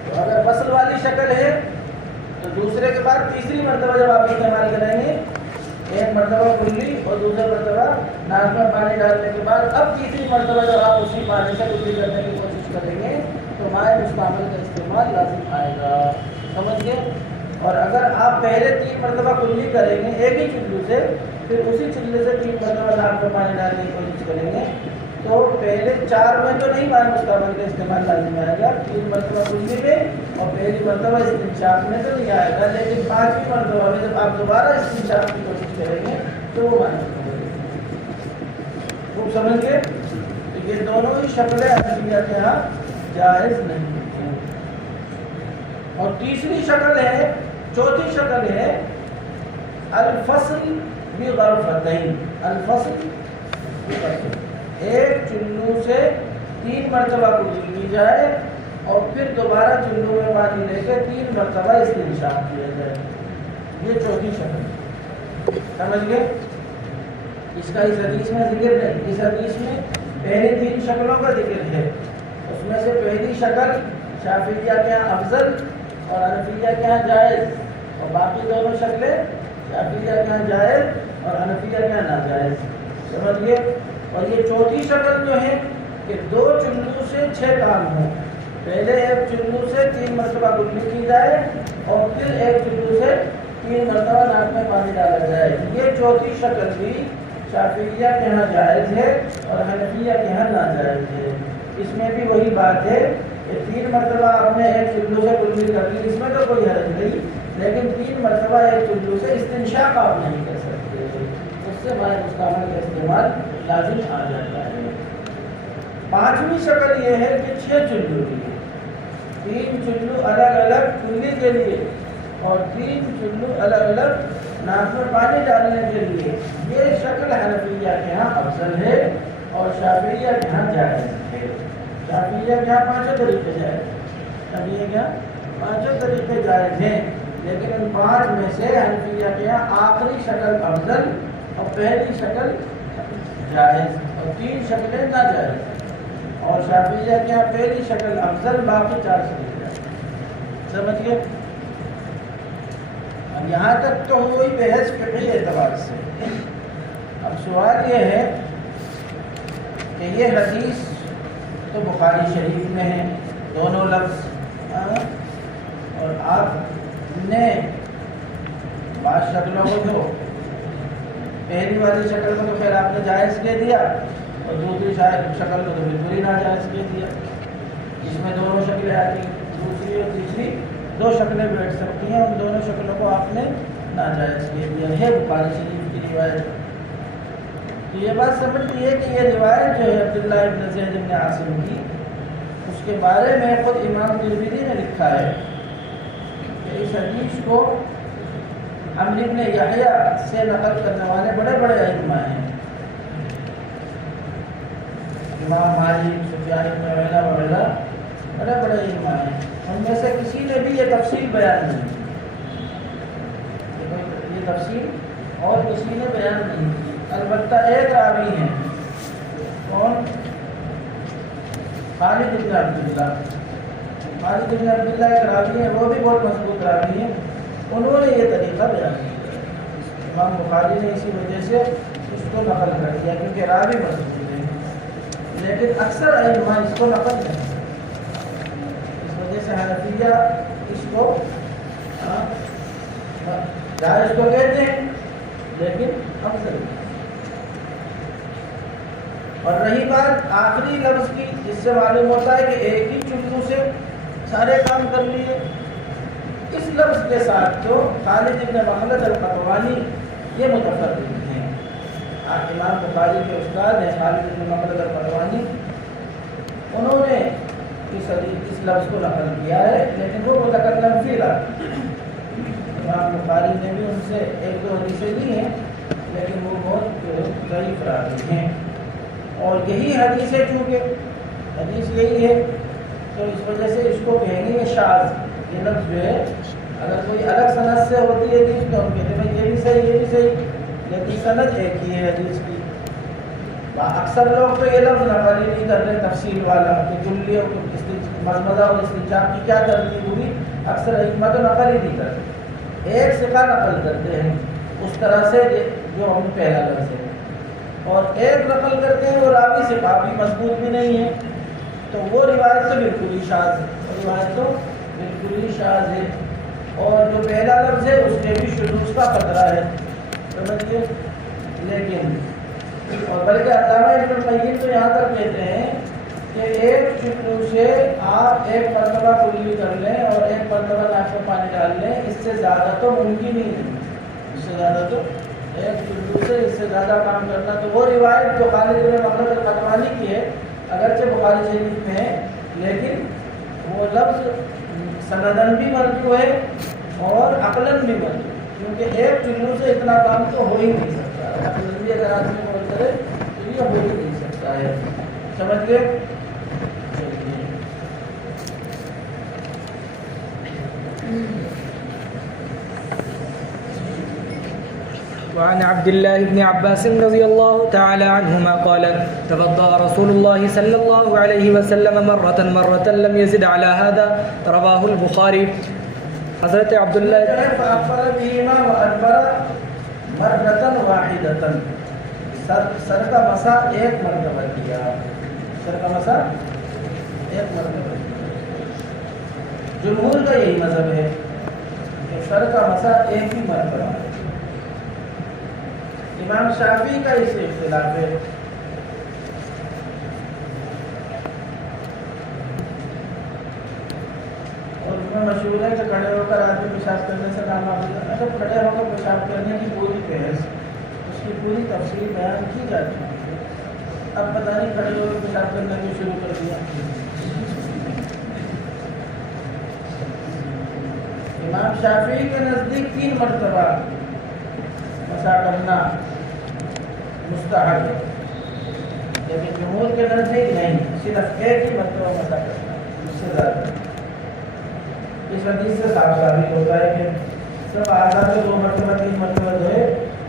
تو اگر فصل والی شکل ہے تو دوسرے کے بعد تیسری مرتبہ جب آپ استعمال کریں گے، ایک مرتبہ کلی اور دوسرے مرتبہ ناک میں پانی ڈالنے کے بعد اب تیسری مرتبہ جب آپ اسی پانی سے کلی کرنے کی کوشش کریں گے تو مائع مستعمل کا استعمال لازم آئے گا، سمجھ گئے؟ اور اگر آپ پہلے 3 مرتبہ کلی کریں گے ایک ہی چلو سے، پھر اسی چلے سے 3 مرتبہ ناک میں پانی ڈالنے کی کوشش کریں گے تو پہلے 4 میں تو نہیں مائع مستعمل کا استعمال لازم آئے گا، 3 مرتبہ کلی میں اور پہلی مرتبہ استنشاق میں تو نہیں آئے گا، لیکن 5ویں مرتبہ میں جب آپ دوبارہ استنشاق کی کوشش کریں گے تو وہ مائع مستعمل خوب سمجھ گئے؟ تو یہ دونوں ہی شکلیں حنفیہ کے یہاں جائز نہیں ہیں۔ اور تیسری شکل ہے، چوتھی شکل ہے الفصل بغرفتین، الفصل بغرفتین، ایک چلو سے 3 مرتبہ کلی کی جائے اور پھر دوبارہ چلو میں پانی لے کے 3 مرتبہ استنشاق کیا جائے، یہ چوتھی شکل، سمجھ گئے؟ اس کا اس حدیث میں ذکر نہیں، اس حدیث میں پہلی 3 شکلوں کا ذکر ہے، اس میں سے پہلی شکل شافعیہ کے یہاں افضل اور حنفیہ کے یہاں جائز، اور باقی دونوں شکلیں شافعیہ کے یہاں جائز اور حنفیہ کے یہاں ناجائز، سمجھ گئے؟ اور یہ چوتھی شکل جو ہے کہ 2 چلو سے 6 کام ہوں، پہلے ایک چلو سے 3 مرتبہ کلی کی جائے اور پھر ایک چلو سے 3 مرتبہ ناک میں پانی ڈالا جائے، یہ چوتھی شکل بھی شافعیہ کے یہاں جائز ہے اور حنفیہ کے یہاں ناجائز ہے۔ اس میں بھی وہی بات ہے کہ 3 مرتبہ آپ نے ایک چلو سے کلی کر لی، اس میں تو کوئی حرج نہیں، لیکن 3 مرتبہ ایک چلو سے استنشاق آپ نہیں کر سکتے، سے مائع مستعمل کا استعمال لازم آ جاتا ہے۔ پانچویں شکل یہ ہے کہ 6 چلو کی ہے، 3 چلو الگ الگ کلی کے لیے اور 3 چلو الگ الگ ناک میں پانی ڈالنے کے لیے۔ یہ شکل حنفیہ کے ہاں افضل ہے اور شافعیہ کے ہاں جائز ہے۔ شافعیہ کے ہاں 5 طریقے جائز، شافعیہ کے ہاں 5 طریقے جائز ہیں، لیکن ان 5 میں سے حنفیہ کے یہاں آخری شکل افضل اور پہلی شکل جائز اور 3 شکلیں ناجائز، اور شافعیہ کے یہاں پہلی شکل افضل، باقی 4 شکلیں جائز۔ سمجھ گئے؟ یہاں تک تو ہوئی بحث فقہی اعتبار سے۔ اب سوال یہ ہے کہ یہ حدیث تو بخاری شریف میں ہے دونوں لفظ، اور آپ نے بعض شکلوں کو جو پہلی والی شکل کو تو خیر آپ نے جائز کہہ دیا اور دوسری شکل کو تو بالکل ہی ناجائز کہہ دیا، جس میں دونوں شکلیں آتی ہیں، دوسری اور تیسری 2 شکلیں بیٹھ سکتی ہیں، ان دونوں شکلوں کو آپ نے ناجائز کہہ دیا ہے بخاری شریف کی روایت۔ تو یہ بات سمجھتی ہے کہ یہ روایت جو ہے عبداللہ ابن زید ابن عاصم کی، اس کے بارے میں خود امام ترمذی نے لکھا ہے کہ اس حدیث کو عمرو ابن یحییٰ سے نقل کرنے والے بڑے بڑے ائمہ ہیں، امام مالک، سفیان بن عیینہ وغیرہ بڑے بڑے ائمہ ہیں، ان میں سے کسی نے بھی یہ تفصیل بیان نہیں کی، یہ تفصیل اور کسی نے بیان نہیں کی۔ البتہ ایک راوی ہیں، کون؟ خالد بن عبداللہ۔ خالد بن عبداللہ ایک راوی ہیں، وہ بھی بہت مضبوط راوی ہیں، انہوں نے یہ طریقہ بیان کیا۔ امام بخاری نے اسی وجہ سے اس کو نقل کر دیا کیونکہ راوی مضبوط ہے، لیکن اکثر ائمہ اس کو نقل نہیں، اس وجہ سے حنفیہ اس کو جائز کو کہتے ہیں لیکن افضل۔ اور رہی بات آخری لفظ کی، جس سے معلوم ہوتا ہے کہ ایک ہی چلو سے سارے کام کر لیے، اس لفظ کے ساتھ تو خالد بن مخلد القطوانی یہ متفرد ہیں، امام بخاری کے استاد ہیں خالد بن مخلد القطوانی، انہوں نے اس لفظ کو نقل کیا ہے، لیکن وہ متکلم فی الحال امام بخاری نے بھی ان سے 1-2 حدیثیں لی ہیں، لیکن وہ بہت ضعیف راوی ہیں، اور یہی حدیث ہے، چونکہ حدیث یہی ہے تو اس وجہ سے اس کو کہیں گے شاذ۔ یہ لفظ جو ہے اگر کوئی الگ سند سے ہوتی ہے حدیث تو ہم کہتے ہیں یہ بھی صحیح، یہ بھی صحیح، لیکن سند ایک ہی ہے حدیث کی۔ اکثر لوگ تو یہ لفظ نقل ہی نہیں کر رہے تفصیل والا کہ کلی اور مضمضہ اور استنجاق کی کیا ترتیب ہوگی، اکثر ائمہ تو نقل ہی نہیں کرتے، ایک ثقہ نقل کرتے ہیں اس طرح سے جو ہم پہلا لفظ ہے، اور ایک نقل کرتے ہیں وہ راوی سے کافی مضبوط بھی نہیں ہے، تو وہ روایت تو بالکل ہی شاذ ہے، روایت تو بالکل ہی شاذ ہے، اور جو پہلا لفظ ہے اس میں بھی شذوذ کا خطرہ ہے، سمجھیے۔ لیکن اور بلکہ علامہ ابن القیم تو یہاں تک کہتے ہیں کہ ایک چلو سے آپ ایک مرتبہ کلی کر لیں اور ایک مرتبہ ناک میں پانی ڈال لیں، اس سے زیادہ تو ممکن ہی نہیں، اس سے زیادہ تو ایک چلو سے اس سے زیادہ کام کرنا، تو وہ روایت جو خالد بن مخلد القطوانی کی ہے اگرچہ بخاری شریف میں ہے، لیکن وہ لفظ سندن بھی مرفوع ہے اور عقلاً بھی مرفوع، کیونکہ ایک چلو سے اتنا کام تو ہو ہی نہیں سکتا ہے، عقلاً بھی اگر آدمی غور کرے تو یہ ہو ہی نہیں سکتا ہے، سمجھ گئے؟ وعن عبد الله بن عباس رضي الله تعالى عنهما قال توضأ رسول الله صلى الله عليه وسلم مرة لم يزد على هذا، رواه البخاري۔ حضرت عبداللہ فأقبل بهما وأدبر مرة واحدة، سر کا مسا ایک مرتبہ کیا، سر کا مسا ایک مرتبہ کیا۔ جمہور کا یہی مذہب ہے کہ سر کا مسا ایک ہی مرتبہ ہے، امام شافعی کا اس سے اختلاف ہے، اور اس میں مشہور ہے کہ کھڑے ہو کر آدمی پیشاب کرنے سے کام آ جاتا ہے، جب کھڑے ہو کر پیشاب کرنے کی پوری بحث اس کی پوری تفصیل بیان کی جا چکی ہے. اب پتہ نہیں کھڑے ہو کے پیشاب کرنا کیوں شروع کر دیا. امام شافعی کے نزدیک 3 مرتبہ مسح کرنا مستحب ہے، لیکن جمہور کے نزدیک نہیں، صرف 1 ہی مرتبہ مسح کرنا، اس سے زیادہ. اس حدیث سے صاف ثابت ہوتا ہے کہ سب اعضاء کو 2 مرتبہ 3 مرتبہ دھوئے،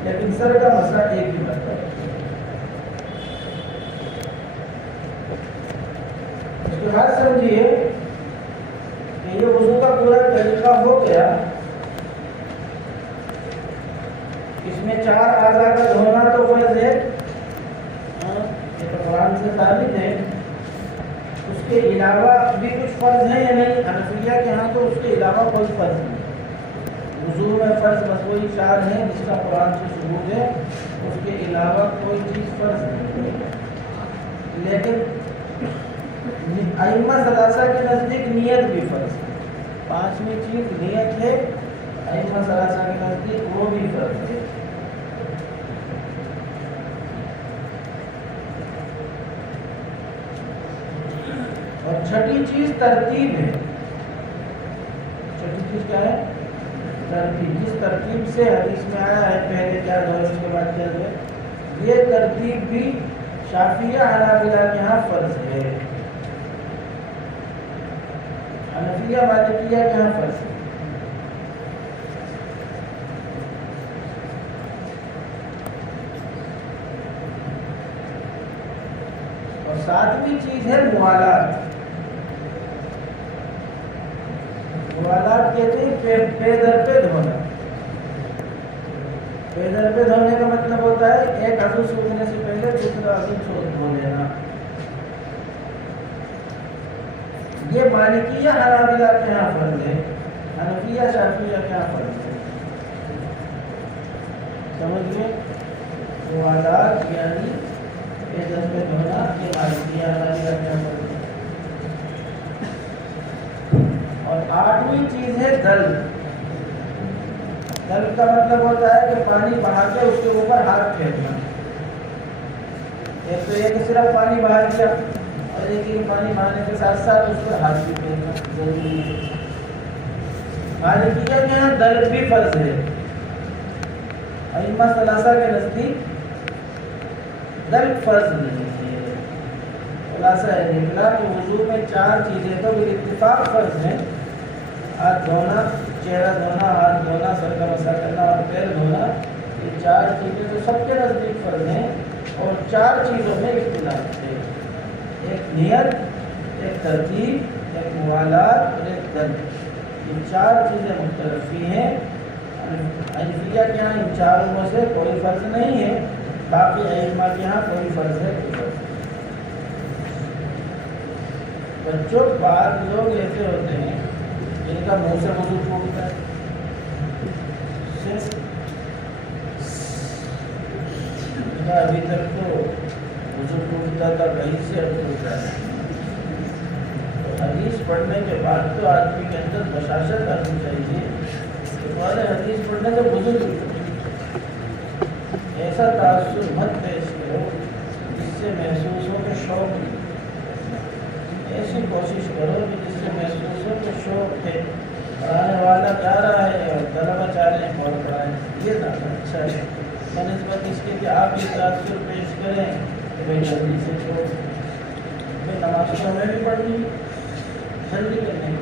لیکن سر کا مسح 1 ہی مرتبہ. اس کے بعد سمجھیے کہ یہ وضو کا پورا طریقہ ہو گیا. اس میں 4 اعضاء کا دھونا تو فرض ہے، یہ تو قرآن سے ثابت ہے. اس کے علاوہ بھی کچھ فرض ہیں یا نہیں؟ حنفیہ کے ہاں تو اس کے علاوہ کوئی فرض نہیں. وضو میں فرض بس وہی 4 ہیں جس کا قرآن سے ثبوت ہے، اس کے علاوہ کوئی چیز فرض نہیں. لیکن ائمہ ثلاثہ کے نزدیک نیت بھی فرض ہے. 5ویں چیز نیت ہے، ائمہ ثلاثہ کے نزدیک وہ بھی فرض ہے. اور چھٹی چیز ترتیب ہے. چھٹی چیز کیا ہے؟ ترتیب. جس ترتیب سے حدیث میں آیا ہے پہلے کیا دھوئے اس کے بعد کیا دھوئے، یہ ترتیب بھی شافعیہ حنابلہ کے یہاں فرض ہے. حنفیہ مالکیہ کے یہاں فرض ہے. اور 7ویں چیز ہے موالات. موالات کہتے ہیں پے در پہ دھونا. پے در پہ دھونے کا مطلب ہوتا ہے ایک عضو سوکھنے سے پہلے دوسرا عضو دھو لینا. یہ مالکیہ حنابلہ کے یہاں فرض ہے، حنفیہ شافعیہ کے یہاں فرض ہے. سمجھئے؟ موالات یعنی پے در پہ دھونا، یہ مالکیہ حنابلہ کے یہاں فرض ہے. اور 8ویں چیز ہے دل. دل کا مطلب ہوتا ہے کہ پانی بہا کے اس کے اوپر ہاتھ پھیرنا. ایک تو یہ کہ صرف پانی بہا دیا، اور ایک یہ پانی بہانے کے ساتھ ساتھ اس پر ہاتھ بھی پھیرنا ضروری ہے. مالکیہ کے یہاں دل بھی فرض ہے. ائمہ ثلاثہ کے نزدیک دل فرض نہیں ہے. خلاصہ ہے نکلا کہ وضو میں 4 چیزیں تو بالاتفاق فرض ہیں: ہاتھ دھونا، چہرہ دھونا، ہاتھ دھونا، سر کا مسح کرنا اور پیر دھونا. یہ 4 چیزیں تو سب کے نزدیک فرض ہیں، اور 4 چیزوں میں اختلاف ہے: ایک نیت، ایک ترتیب، ایک موالات اور ایک دل. یہ 4 چیزیں مختلفی ہیں. حنفیہ کے یہاں ان 4 میں سے کوئی فرض نہیں ہے، باقی ائمہ کے یہاں کوئی فرض ہے، کوئی فرض نہیں. بچوں بعض لوگ ایسے ہوتے ہیں جن کا منہ سے وضو ٹوٹتا ہے. ابھی تک تو وضو ٹوٹتا تھا کہیں سے، اب ٹوٹتا ہے. حدیث پڑھنے کے بعد تو آدمی کے اندر بشاشت آنی چاہیے کہ تمہارے حدیث پڑھنے سے وضو ٹوٹتا. ایسا تاثر مت پیش کرو جس سے محسوس ہو کہ شوق نہیں. ایسی کوشش کرو کہ جس سے محسوس ہو کہ شوق ہے، پڑھانے والا جا رہا ہے اور طلبہ چاہ رہے ہیں اور پڑھائیں. یہ زیادہ اچھا ہے بنسبت اس کے کہ آپ یہ تاثر پیش کریں کہ بھائی جلدی سے چھوڑ. نماز تو ہمیں بھی پڑھنی، جلدی کرنے